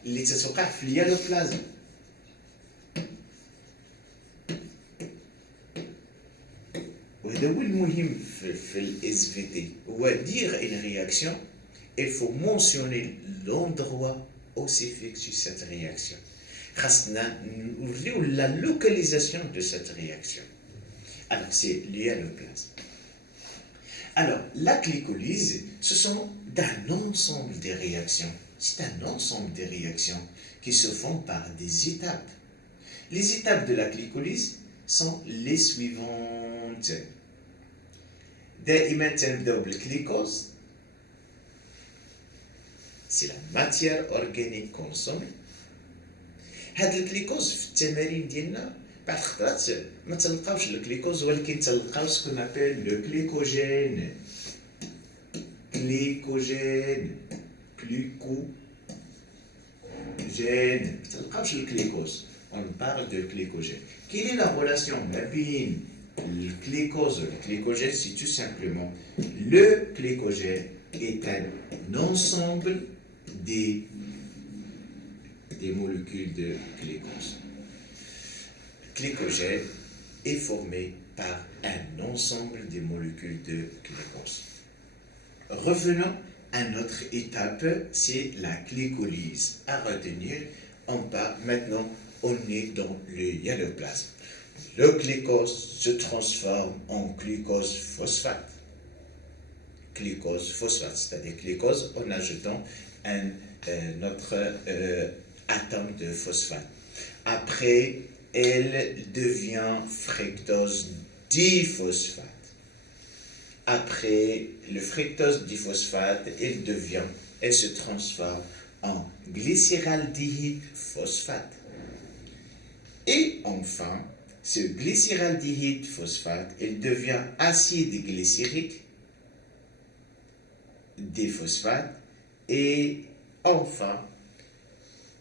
اللي تتوقع في اليالوبلازم. وهذا هو المهم في الاس في تي، هو dire une réaction, il faut mentionner l'endroit où s'effectue cette réaction. خاصنا نوريو la localisation de cette réaction. Alors c'est l'hyaloplasme. Alors la glycolyse, ce sont un ensemble de réactions. C'est un ensemble de réactions qui se font par des étapes. Les étapes de la glycolyse sont les suivantes. دائما تنبداو بالglucose, c'est la matière organique consommée. هاد الجليكوز في التمارين ديالنا بعض الخطرات ما تلقاوش الجليكوز ولكن تلقاو سكو نابيل لو glycogène. تلقاوش الجليكوز. on parle de glycogène. Quelle est la relation ما بين le glucose, le glycogène, c'est tout simplement le glycogène est un ensemble des molécules de glucose. glycogène est formé par un ensemble de molécules de glucose. Revenons à notre étape, c'est la glycolyse. À retenir, maintenant, on est dans le hyaloplasme. Le glucose se transforme en glucose phosphate. Glucose phosphate, c'est-à-dire glucose en ajoutant notre atome de phosphate. Après, elle devient fructose diphosphate. Après le fructose diphosphate, elle se transforme en glycéraldéhyde phosphate. Et enfin, ce glycéraldéhyde phosphate, elle devient acide glycérique des phosphates et enfin,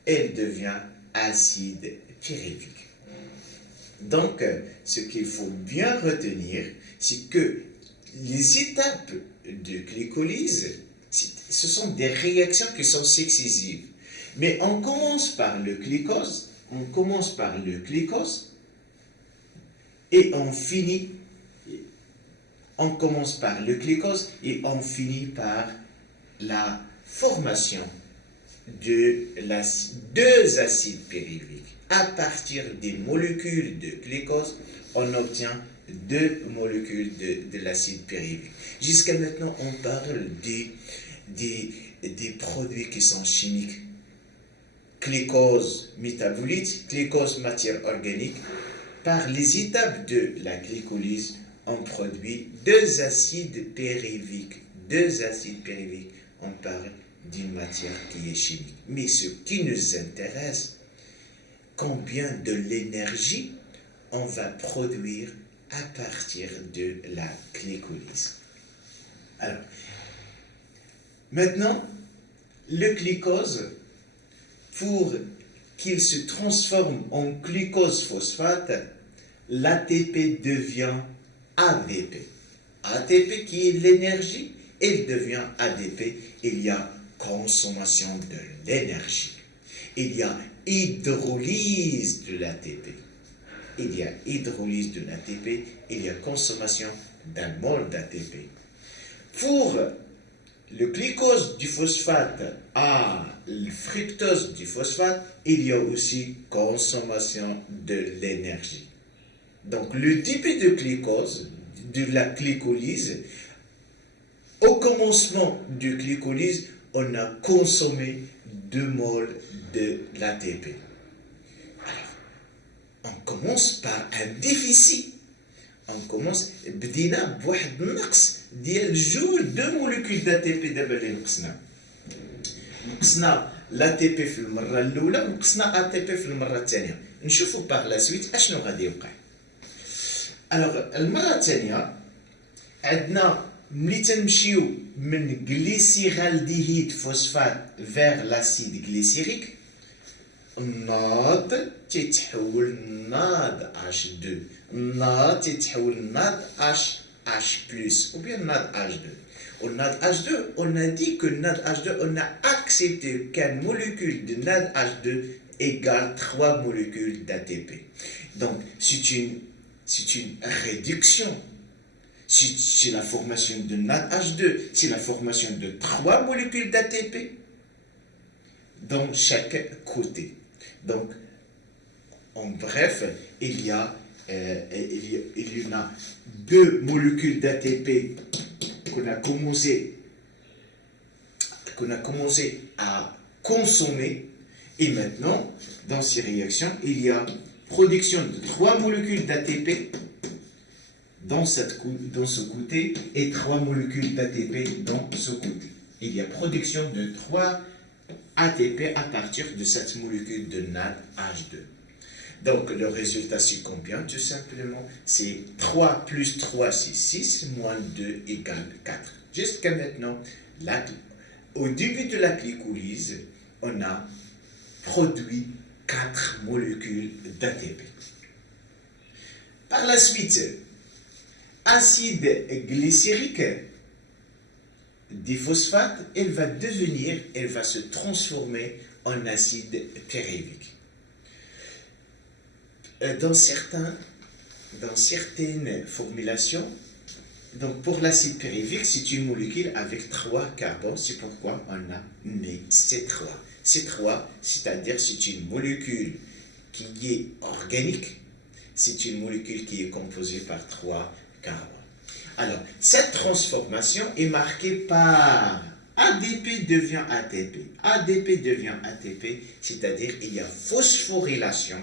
elle devient acide pyruvique. Donc, ce qu'il faut bien retenir, c'est que les étapes de glycolyse, ce sont des réactions qui sont successives. Mais on commence par le glucose, et on finit par la formation de deux acides pyruviques. À partir des molécules de glucose, on obtient deux molécules de l'acide pyruvique. Jusqu'à maintenant, on parle des produits qui sont chimiques. Glucose métabolite, glucose matière organique. Par les étapes de la glycolyse, on produit deux acides pyruviques. On parle d'une matière qui est chimique. Mais ce qui nous intéresse, combien de l'énergie on va produire à partir de la glycolyse. Alors, maintenant, le glucose, pour qu'il se transforme en glucose phosphate, l'ATP devient ADP. ATP qui est l'énergie, il devient ADP. Il y a consommation de l'énergie. Il y a hydrolyse de l'ATP. Il y a consommation d'un mol d'ATP. Pour le glucose du phosphate à le fructose du phosphate, il y a aussi consommation de l'énergie. Donc, le début de glucose, de la glycolyse, au commencement de glycolyse, on a consommé 2 moles de l'ATP. Alors, on commence par un déficit. بدينا بواحد النقص ديال deux molécules d'ATP دابا اللي نقصنا l'ATP في المره الاولى ونقصنا ATP في المره الثانيه. نشوفوا باغ لا سويت اشنو غادي يوقع. الوغ المره الثانيه عندنا ملي تنمشيو من glycéraldéhyde phosphate vers l'acide glycérique، الناض تيتحول ناض H2، الناض تيتحول ناض H+, ou bien NAD H2. Au NAD H2, on a dit que NAD H2, on a accepté qu'une molécule de NAD H2 égale 3 molécules d'ATP. Donc, c'est une réduction. C'est la formation de NAD H2, c'est la formation de 3 molécules d'ATP dans chaque côté. Donc, en bref, il y en a 2 molécules d'ATP qu'on a commencé à consommer, et maintenant, dans ces réactions, il y a production de 3 molécules d'ATP dans ce côté et 3 molécules d'ATP dans ce côté. Il y a production de 3 ATP à partir de cette molécule de NADH2. Donc, le résultat, c'est combien? Tout simplement, c'est 3 plus 3, c'est 6, moins 2 égale 4. Jusqu'à maintenant, au début de la glycolyse, on a produit 4 molécules d'ATP. Par la suite, acide glycérique diphosphate, elle va se transformer en acide pyruvique. Dans certaines formulations, donc pour l'acide pyruvique, c'est une molécule avec 3 carbones, c'est pourquoi on a mis C3. C3, c'est-à-dire c'est une molécule qui est organique, c'est une molécule qui est composée par 3 carbones. Alors, cette transformation est marquée par ADP devient ATP. ADP devient ATP, c'est-à-dire il y a phosphorylation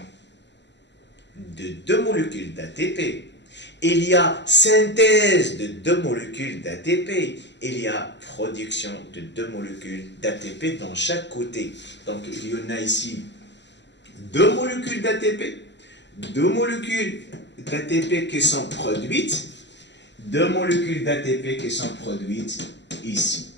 de 2 molécules d'ATP. Il y a synthèse de 2 molécules d'ATP. Il y a production de 2 molécules d'ATP dans chaque côté. Donc, il y en a ici 2 molécules d'ATP, 2 molécules d'ATP qui sont produites, 2 molécules d'ATP qui sont produites ici.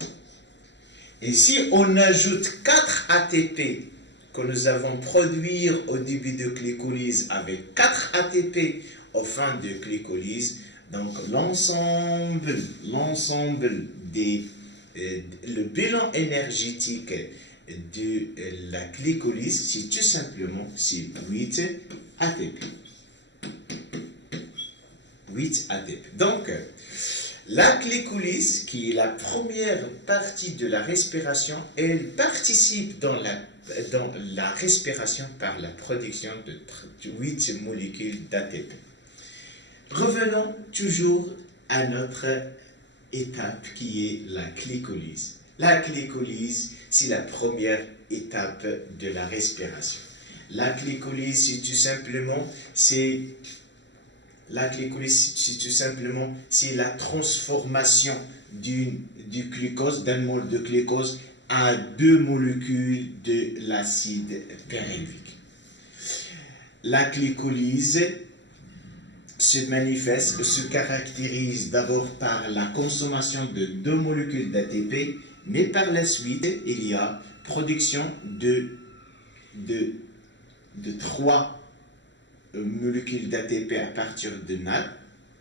Et si on ajoute 4 ATP que nous avons produits au début de glycolyse avec 4 ATP au fin de glycolyse, donc l'ensemble le bilan énergétique de la glycolyse, c'est tout simplement 8 ATP. 8 ATP. Donc, la glycolyse, qui est la première partie de la respiration, elle participe dans la respiration par la production de 8 molécules d'ATP. Revenons toujours à notre étape qui est la glycolyse. La glycolyse, c'est la première étape de la respiration. La glycolyse, c'est tout simplement, la transformation du glucose, d'un mol de glucose à 2 molécules de l'acide pyruvique. La glycolyse se caractérise d'abord par la consommation de 2 molécules d'ATP, mais par la suite, il y a production de 3 molécules d'ATP à partir de NAD,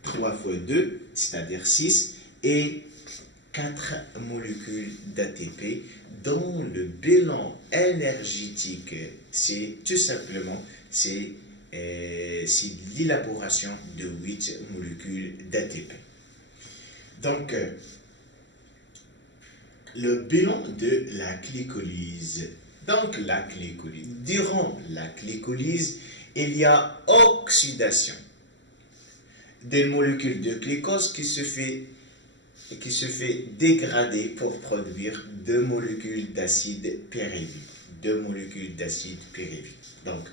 3 fois 2, c'est-à-dire 6, et 4 molécules d'ATP dont le bilan énergétique, c'est tout simplement c'est l'élaboration de 8 molécules d'ATP. Donc, le bilan de la glycolyse. Donc, durant la glycolyse, il y a oxydation des molécules de glucose qui se fait dégrader pour produire 2 molécules d'acide pyruvique. 2 molécules d'acide pyruvique. Donc,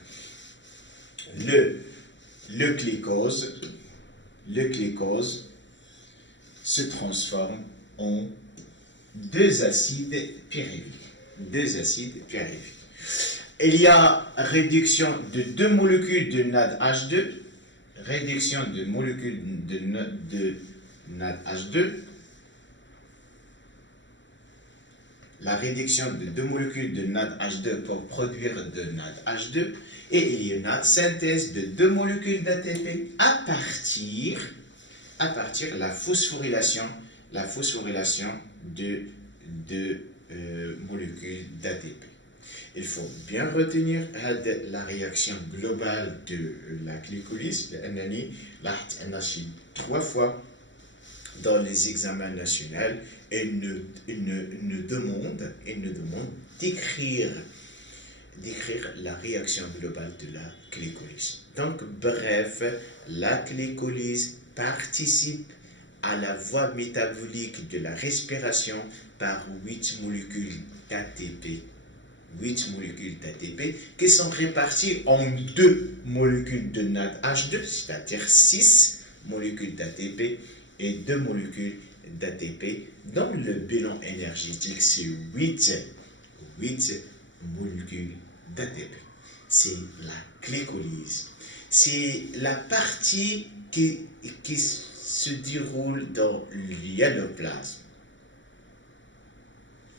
le glucose se transforme en 2 acides pyruviques. 2 acides pyruviques. Il y a réduction de 2 molécules de NADH2, réduction de molécules de NADH2, la réduction de 2 molécules de NADH2 pour produire de NADH2, et il y a une synthèse de 2 molécules d'ATP à partir de la phosphorylation de 2 molécules d'ATP. Il faut bien retenir la réaction globale de la glycolyse, l'année, l'achid 3 fois dans les examens nationaux, et nous demande d'écrire la réaction globale de la glycolyse. Donc, bref, la glycolyse participe à la voie métabolique de la respiration par 8 molécules d'ATP. 8 molécules d'ATP qui sont réparties en 2 molécules de NADH2, c'est-à-dire 6 molécules d'ATP et 2 molécules d'ATP, dont le bilan énergétique c'est 8 molécules d'ATP. C'est la glycolyse. C'est la partie qui se déroule dans l'hyaloplasme.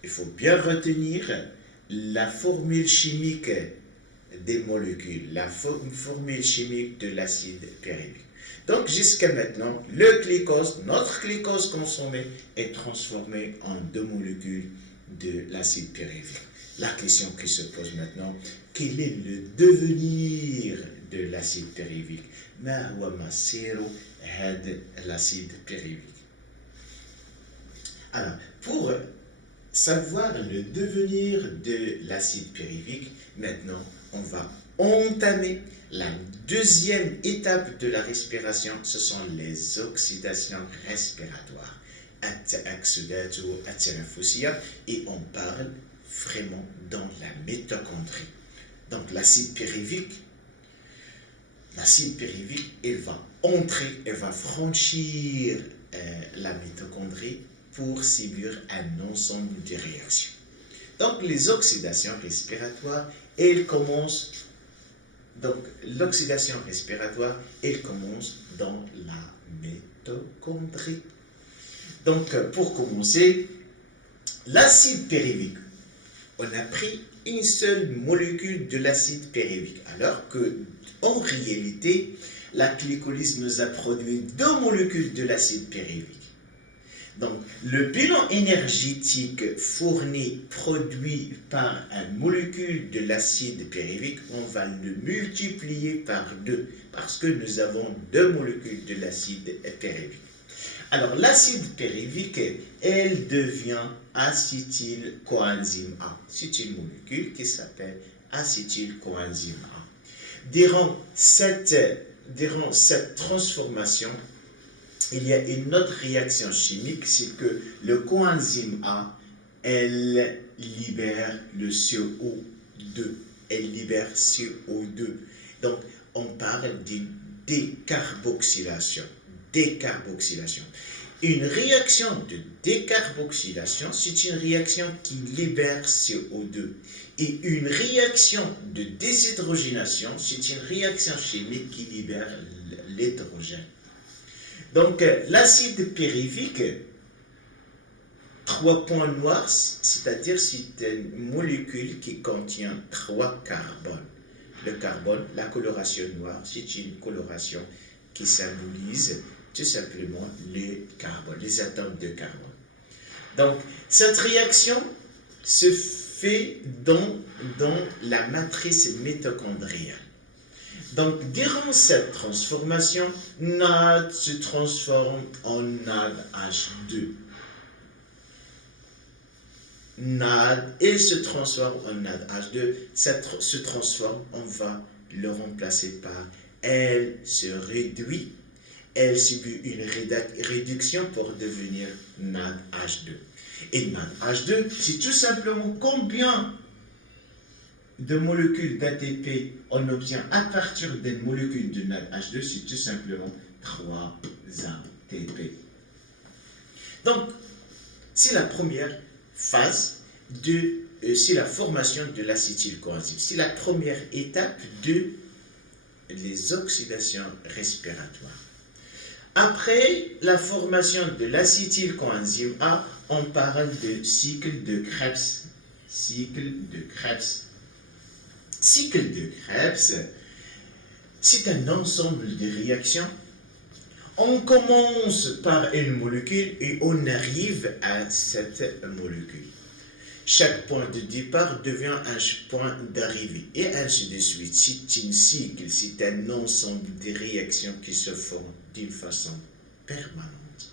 Il faut bien retenir la formule chimique des molécules, la formule chimique de l'acide pyruvique. Donc, jusqu'à maintenant, notre glucose consommé est transformé en 2 molécules de l'acide pyruvique. La question qui se pose maintenant, quel est le devenir de l'acide pyruvique? ما هو مصير هذا l'acide pyruvique? Alors, pour savoir le devenir de l'acide pyruvique, maintenant, on va entamer la deuxième étape de la respiration, ce sont les oxydations respiratoires, et on parle vraiment dans la mitochondrie. Donc l'acide pyruvique, elle va entrer, elle va franchir la mitochondrie pour subir un ensemble de réactions. Donc les oxydations respiratoires, elles commencent. Donc l'oxydation respiratoire, elle commence dans la mitochondrie. Donc pour commencer, l'acide pyruvique, on a pris une seule molécule de l'acide pyruvique, alors que en réalité, la glycolyse nous a produit 2 molécules de l'acide pyruvique. Donc, le bilan énergétique produit par une molécule de l'acide pyruvique, on va le multiplier par 2, parce que nous avons 2 molécules de l'acide pyruvique. Alors, l'acide pyruvique, elle devient acétylcoenzyme A. C'est une molécule qui s'appelle acétylcoenzyme A. Durant cette transformation, il y a une autre réaction chimique, c'est que le coenzyme A, elle libère le CO2. Elle libère CO2. Donc, on parle d'une décarboxylation. Une réaction de décarboxylation, c'est une réaction qui libère CO2. Et une réaction de déshydrogénation, c'est une réaction chimique qui libère l'hydrogène. Donc, l'acide pyruvique, 3 points noirs, c'est-à-dire c'est une molécule qui contient 3 carbones. Le carbone, la coloration noire, c'est une coloration qui symbolise tout simplement les carbones, les atomes de carbone. Donc, cette réaction se fait dans la matrice mitochondriale. Donc, durant cette transformation, NAD se transforme en NADH2. NAD, il se transforme en NADH2, se transforme, on va le remplacer par, elle se réduit, elle subit une réduction pour devenir NADH2. Et NADH2, c'est tout simplement combien de molécules d'ATP on obtient à partir des molécules de NADH2, c'est tout simplement 3 ATP. Donc, c'est la première phase c'est la formation de l'acétylcoenzyme. C'est la première étape de les oxydations respiratoires. Après la formation de l'acétylcoenzyme A, on parle de cycle de Krebs. Cycle de Krebs, c'est un ensemble de réactions. On commence par une molécule et on arrive à cette molécule. Chaque point de départ devient un point d'arrivée et ainsi de suite. C'est un cycle, c'est un ensemble de réactions qui se font d'une façon permanente.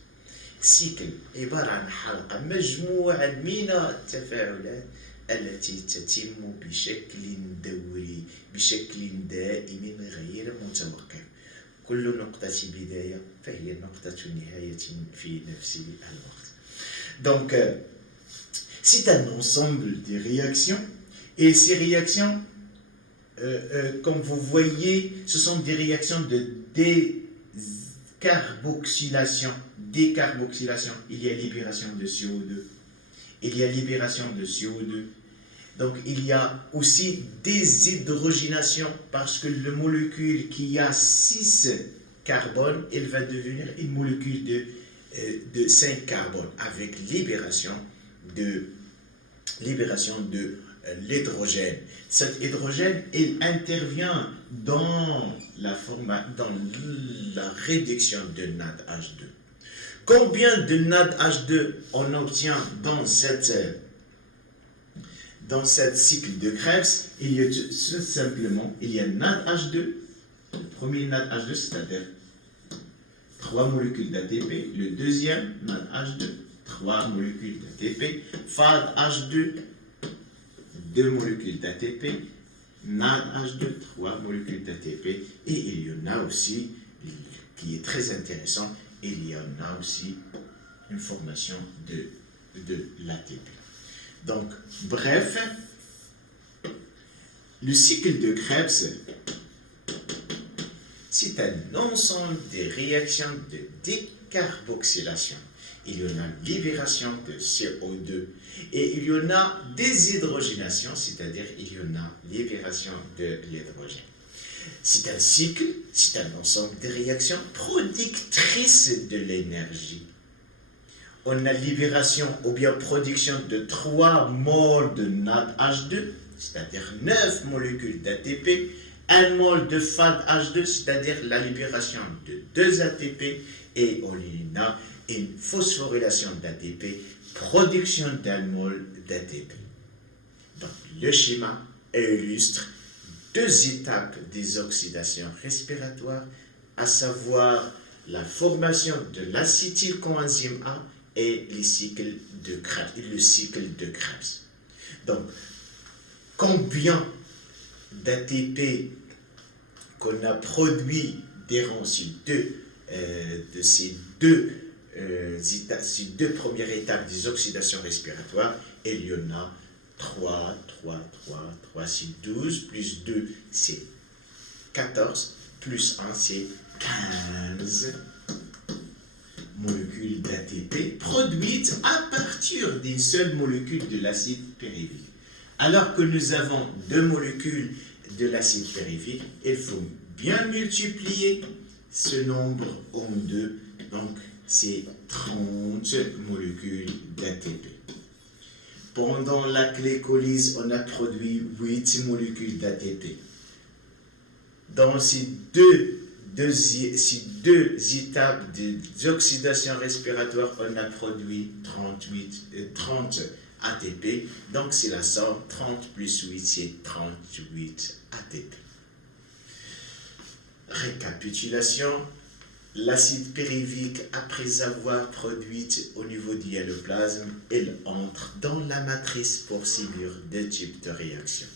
cycle عبارة عن حلقة مجموعة من التفاعلات التي تتم بشكل دائم غير متوقف. كل نقطة بداية فهي نقطة نهاية في نفس الوقت. Donc, c'est un ensemble de réactions et ces réactions, comme vous voyez, ce sont des réactions de décarboxylation. Il y a libération de CO2. Donc, il y a aussi déshydrogénation parce que la molécule qui a 6 carbones, elle va devenir une molécule de 5 carbones avec libération de l'hydrogène. Cet hydrogène, il intervient dans la réduction de NADH2. Combien de NADH2 on obtient dans cette dans ce cycle de Krebs, il y a tout simplement, il y a NADH2, le premier NADH2, c'est-à-dire 3 molécules d'ATP, le deuxième NADH2, 3 molécules d'ATP, FADH2, 2 molécules d'ATP, NADH2, 3 molécules d'ATP, et il y en a aussi, qui est très intéressant, il y en a aussi une formation de l'ATP. Donc, bref, le cycle de Krebs, c'est un ensemble de réactions de décarboxylation. Il y en a libération de CO2 et il y en a déshydrogénation, c'est-à-dire il y en a libération de l'hydrogène. C'est un cycle, c'est un ensemble de réactions productrices de l'énergie. On a libération ou bien production de 3 moles de NADH2, c'est-à-dire 9 molécules d'ATP, 1 mol de FADH2, c'est-à-dire la libération de 2 ATP, et on a une phosphorylation d'ATP, production d'1 mol d'ATP. Donc le schéma illustre 2 étapes des oxydations respiratoires, à savoir la formation de l'acétylcoenzyme A et le cycle de Krebs. Donc, combien d'ATP qu'on a produit durant ces deux premières étapes des oxydations respiratoires, il y en a 3, c'est 12, plus 2, c'est 14, plus 1, c'est 15 molécules d'ATP produites à partir d'une seule molécule de l'acide pyruvique. Alors que nous avons 2 molécules de l'acide pyruvique, il faut bien multiplier ce nombre en 2, donc c'est 30 molécules d'ATP. Pendant la glycolyse, on a produit 8 molécules d'ATP. Dans ces deux étapes d'oxydation respiratoire, on a produit 30 ATP. Donc c'est la somme, 30 plus 8, c'est 38 ATP. Récapitulation. L'acide pyruvique, après avoir produit au niveau du hialoplasme, il entre dans la matrice pour subir 2 types de réactions.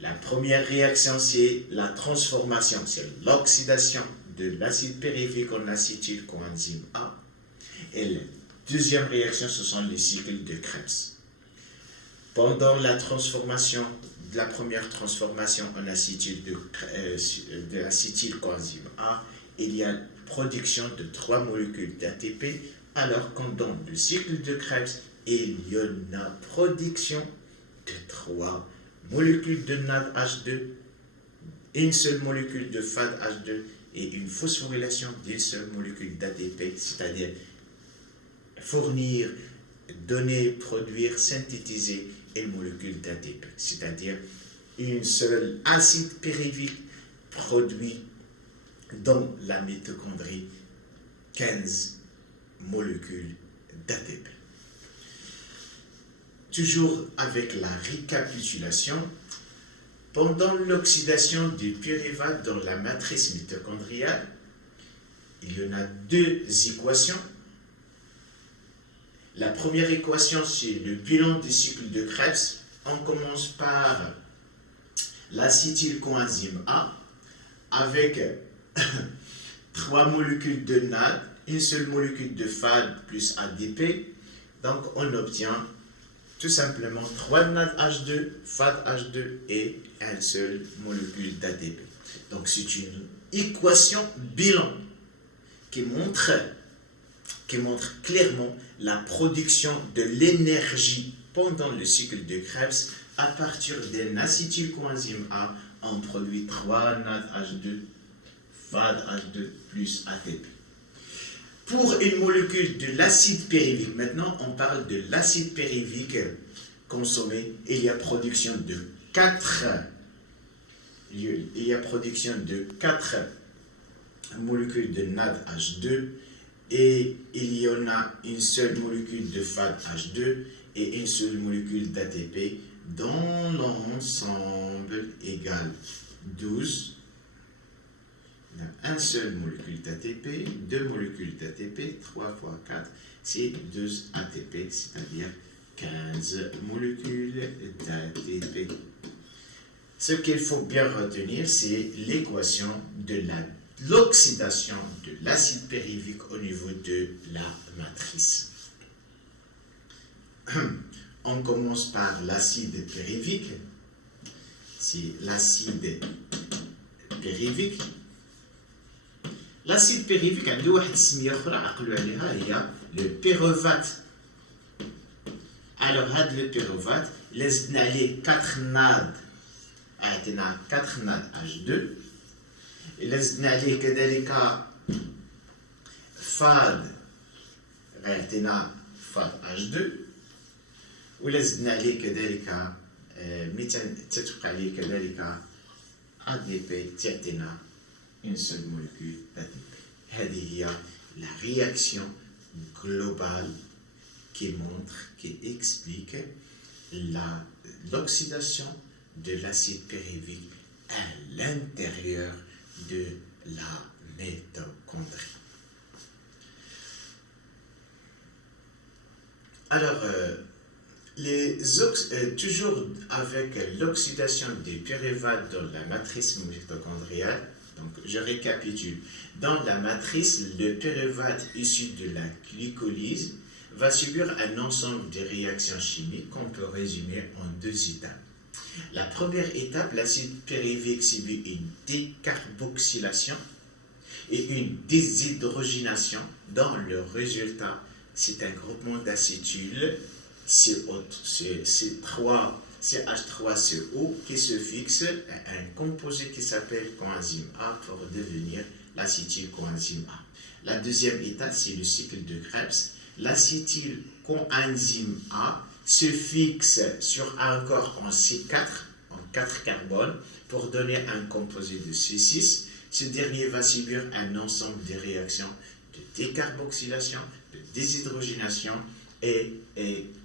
La première réaction, c'est la transformation, c'est l'oxydation de l'acide pyruvique en acétylcoenzyme A. Et la deuxième réaction, ce sont les cycles de Krebs. Pendant la transformation, la première transformation en de acétylcoenzyme A, il y a production de 3 molécules d'ATP, alors qu'en dans le cycle de Krebs, il y en a production de 3 molécules de NADH2, une seule molécule de FADH2 et une phosphorylation d'une seule molécule d'ATP, c'est-à-dire fournir, donner, produire, synthétiser une molécule d'ATP, c'est-à-dire une seule acide pyruvique produit dans la mitochondrie 15 molécules d'ATP. Toujours avec la récapitulation, pendant l'oxydation du pyruvate dans la matrice mitochondriale, il y en a 2 équations. La première équation, c'est le bilan du cycle de Krebs. On commence par l'acétylcoenzyme A avec 3 molécules de NAD, une seule molécule de FAD plus ADP. Donc on obtient tout simplement 3 NADH2, FADH2 et une seule molécule d'ADP. Donc c'est une équation bilan qui montre clairement la production de l'énergie pendant le cycle de Krebs à partir d'un acétylcoenzyme A. On produit 3 NADH2, FADH2 plus ATP. Pour une molécule de l'acide pyruvique, maintenant on parle de l'acide pyruvique consommé, il y a production de 4 molécules de NADH2 et il y en a une seule molécule de FADH2 et une seule molécule d'ATP. dans l'ensemble égale 12. On a un seul molécule d'ATP, deux molécules d'ATP, 3 fois 4, c'est 12 ATP, c'est-à-dire 15 molécules d'ATP. Ce qu'il faut bien retenir, c'est l'équation de l'oxydation de l'acide pyruvique au niveau de la matrice. On commence par l'acide pyruvique. C'est l'acide pyruvique. L'acide pyruvique عنده واحد السميه اخرى عقلوا عليها هي le pyruvate. Alors هذا le pyruvate الا زدنا عليه 4 ناد اعطينا 4 ناد H2. الا زدنا عليه كذلك فاد غيعطينا فاد H2. ولا زدنا عليه كذلك تتبقى عليه كذلك ADP تعطينا une seule molécule d'ATP. هذه هي la réaction globale qui montre, qui explique l'oxydation de l'acide pyruvique à l'intérieur de la mitochondrie. Alors, toujours avec l'oxydation des pyruvates dans la matrice mitochondriale, donc je récapitule. Dans la matrice, le pyruvate issu de la glycolyse va subir un ensemble de réactions chimiques qu'on peut résumer en deux étapes. La première étape, l'acide pyruvique subit une décarboxylation et une déshydrogénation. Dans le résultat, c'est un groupement d'acétyl CH3CO qui se fixe à un composé qui s'appelle coenzyme A pour devenir l'acétylcoenzyme A. La deuxième étape, c'est le cycle de Krebs. L'acétylcoenzyme A se fixe sur un corps en C4, en 4 carbones, pour donner un composé de C6. Ce dernier va subir un ensemble de réactions de décarboxylation, de déshydrogénation et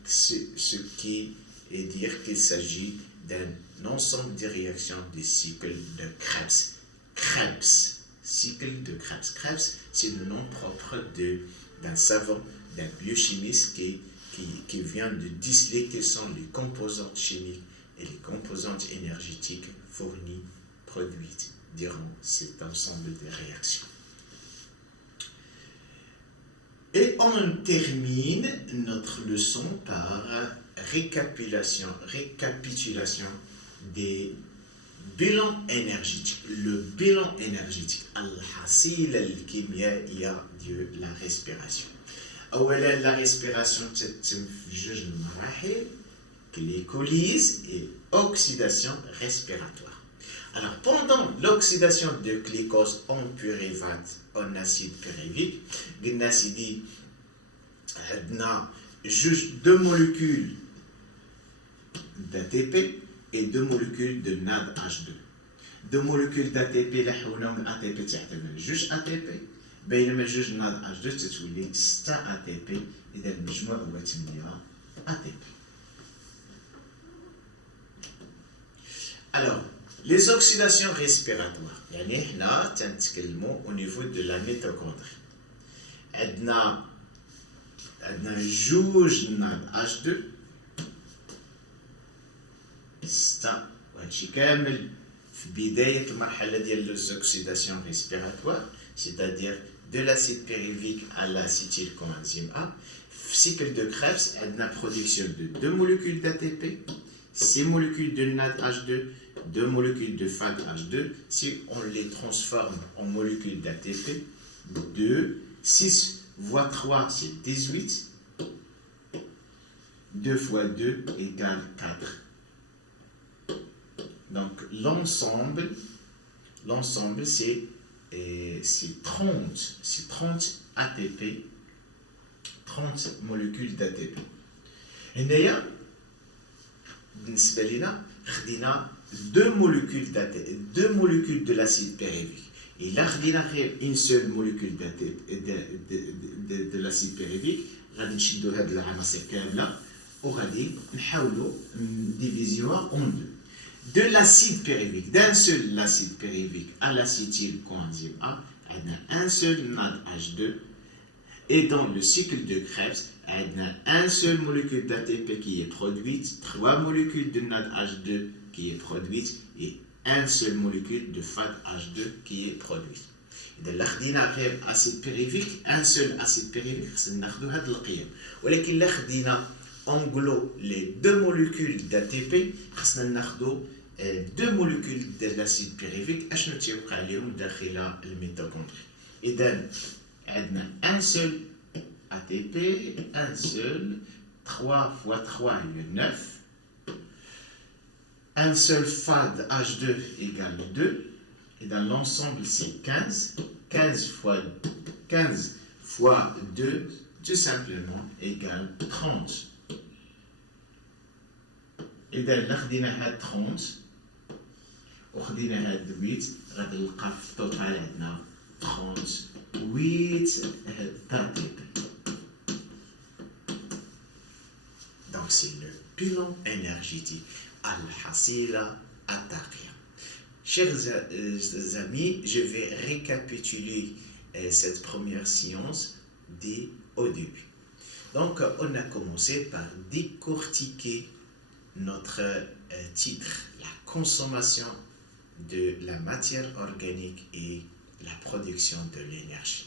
ce qui est dire qu'il s'agit d'un ensemble de réactions du cycle de Krebs. Krebs, cycle de Krebs. Krebs, c'est le nom propre d'un savant, d'un biochimiste qui vient de déceler quelles sont les composantes chimiques et les composantes énergétiques fournies, produites durant cet ensemble de réactions. Et on termine notre leçon par récapitulation des bilans énergétiques. Le bilan énergétique, الحصيلة الكيميائية de la respiration. أولا la respiration تتم في جوج المراحل glycolyse et oxydation respiratoire. Alors pendant l'oxydation de glucose en pyruvate en acide pyruvique, قلنا سيدي عندنا deux molécules d'ATP et deux molécules de NADH2. Deux molécules d'ATP اللي حولناهم ATP تعتبر جوج ATP بينما جوج NADH2 تتولي 6 ATP. إذا المجموع هو 8 ATP. Alors, les oxydations respiratoires, يعني احنا تنتكلموا au niveau de la mitochondrie. عندنا جوج ناد H2 6 وهادشي كامل في بداية المرحلة ديال l'oxydation respiratoire, c'est-à-dire de l'acide pyruvique à l'acétylcoenzyme A. في cycle de Krebs, عندنا production de 2 molécules d'ATP, 6 molécules de NADH2, 2 molécules de FADH2. Si on les transforme en molécules d'ATP, 2, 6 fois 3, c'est 18. 2 fois 2 égale 4. Donc l'ensemble c'est 30 ATP, 30 molécules d'ATP. هنايا بالنسبة لنا خدينا deux molécules de l'acide pyruvique. Et là, une seule molécule de l'acide pyruvique. غادي نشدو هاد العناصر كاملة وغادي نحاولوا نديفيزيوها en deux. De l'acide pyruvique, d'un seul acide pyruvique à l'acétyl coenzyme A, on a un seul NADH2. Et dans le cycle de Krebs, on a un seul molécule d'ATP qui est produite, 3 molécules de NADH2 qui est produite et un seul molécule de FADH2 qui est produite. إذا لخدينا غير acide pyruvique, un seul acide pyruvique, خصنا ناخدو هاد القيم. ولكن إلا خدينا englo les deux molécules d'ATP, خصنا ناخدو deux molécules d'acide pyruvique اشنو تيوقع لهم داخل الميتوكوندري. إذا عندنا un seul ATP, un seul, 3 fois 3 est 9. Un seul FAD H2 égale 2. Et dans l'ensemble, c'est 15. 15 fois 2, tout simplement, égale 30. Et dans l'ordinaire 30, l'ordinaire 8, غادي نلقى في التوتال عندنا 38 d'ATP. Donc c'est le bilan énergétique Al-Hasila Atakia. Chers amis, je vais récapituler cette première science dès au début. Donc on a commencé par décortiquer notre titre, la consommation de la matière organique et la production de l'énergie.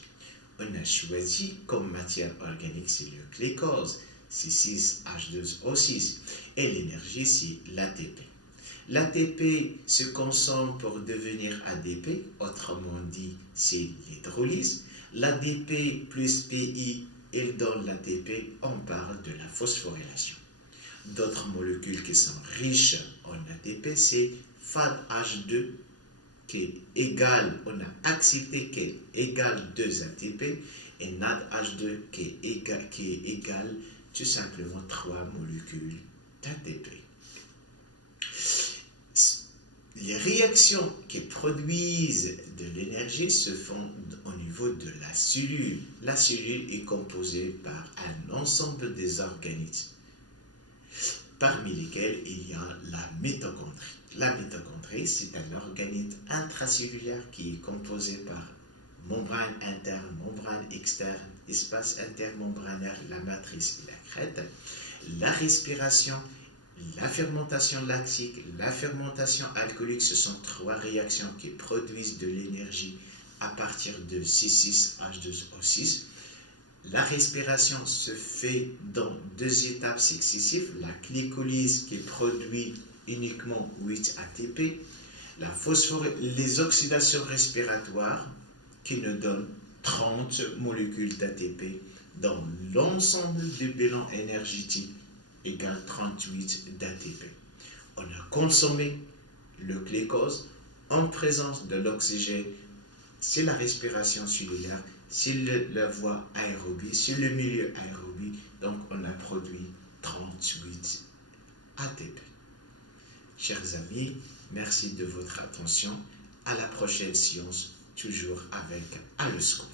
On a choisi comme matière organique, c'est le glucose, c'est 6H2O6, et l'énergie, c'est l'ATP. L'ATP se consomme pour devenir ADP, autrement dit, c'est l'hydrolyse. L'ADP plus PI, il donne l'ATP, on parle de la phosphorylation. D'autres molécules qui sont riches en ATP, c'est FADH2, qui est égal, on a accepté qu'elle égale 2 ATP, et NADH2 qui est égal tout simplement 3 molécules d'ATP. Les réactions qui produisent de l'énergie se font au niveau de la cellule. La cellule est composée par un ensemble des organismes, parmi lesquels il y a la mitochondrie. La mitochondrie, c'est un organisme intracellulaire qui est composé par membrane interne, membrane externe, espace intermembranaire, la matrice et la crête. La respiration, la fermentation lactique, la fermentation alcoolique, ce sont 3 réactions qui produisent de l'énergie à partir de C6H12O6. La respiration se fait dans 2 étapes successives. La glycolyse qui produit uniquement 8 ATP, les oxydations respiratoires qui nous donnent 30 molécules d'ATP dans l'ensemble du bilan énergétique égale 38 d'ATP. On a consommé le glucose en présence de l'oxygène, c'est la respiration cellulaire, c'est la voie aérobie, c'est le milieu aérobie, donc on a produit 38 ATP. Chers amis, merci de votre attention. À la prochaine science, toujours avec Allo School.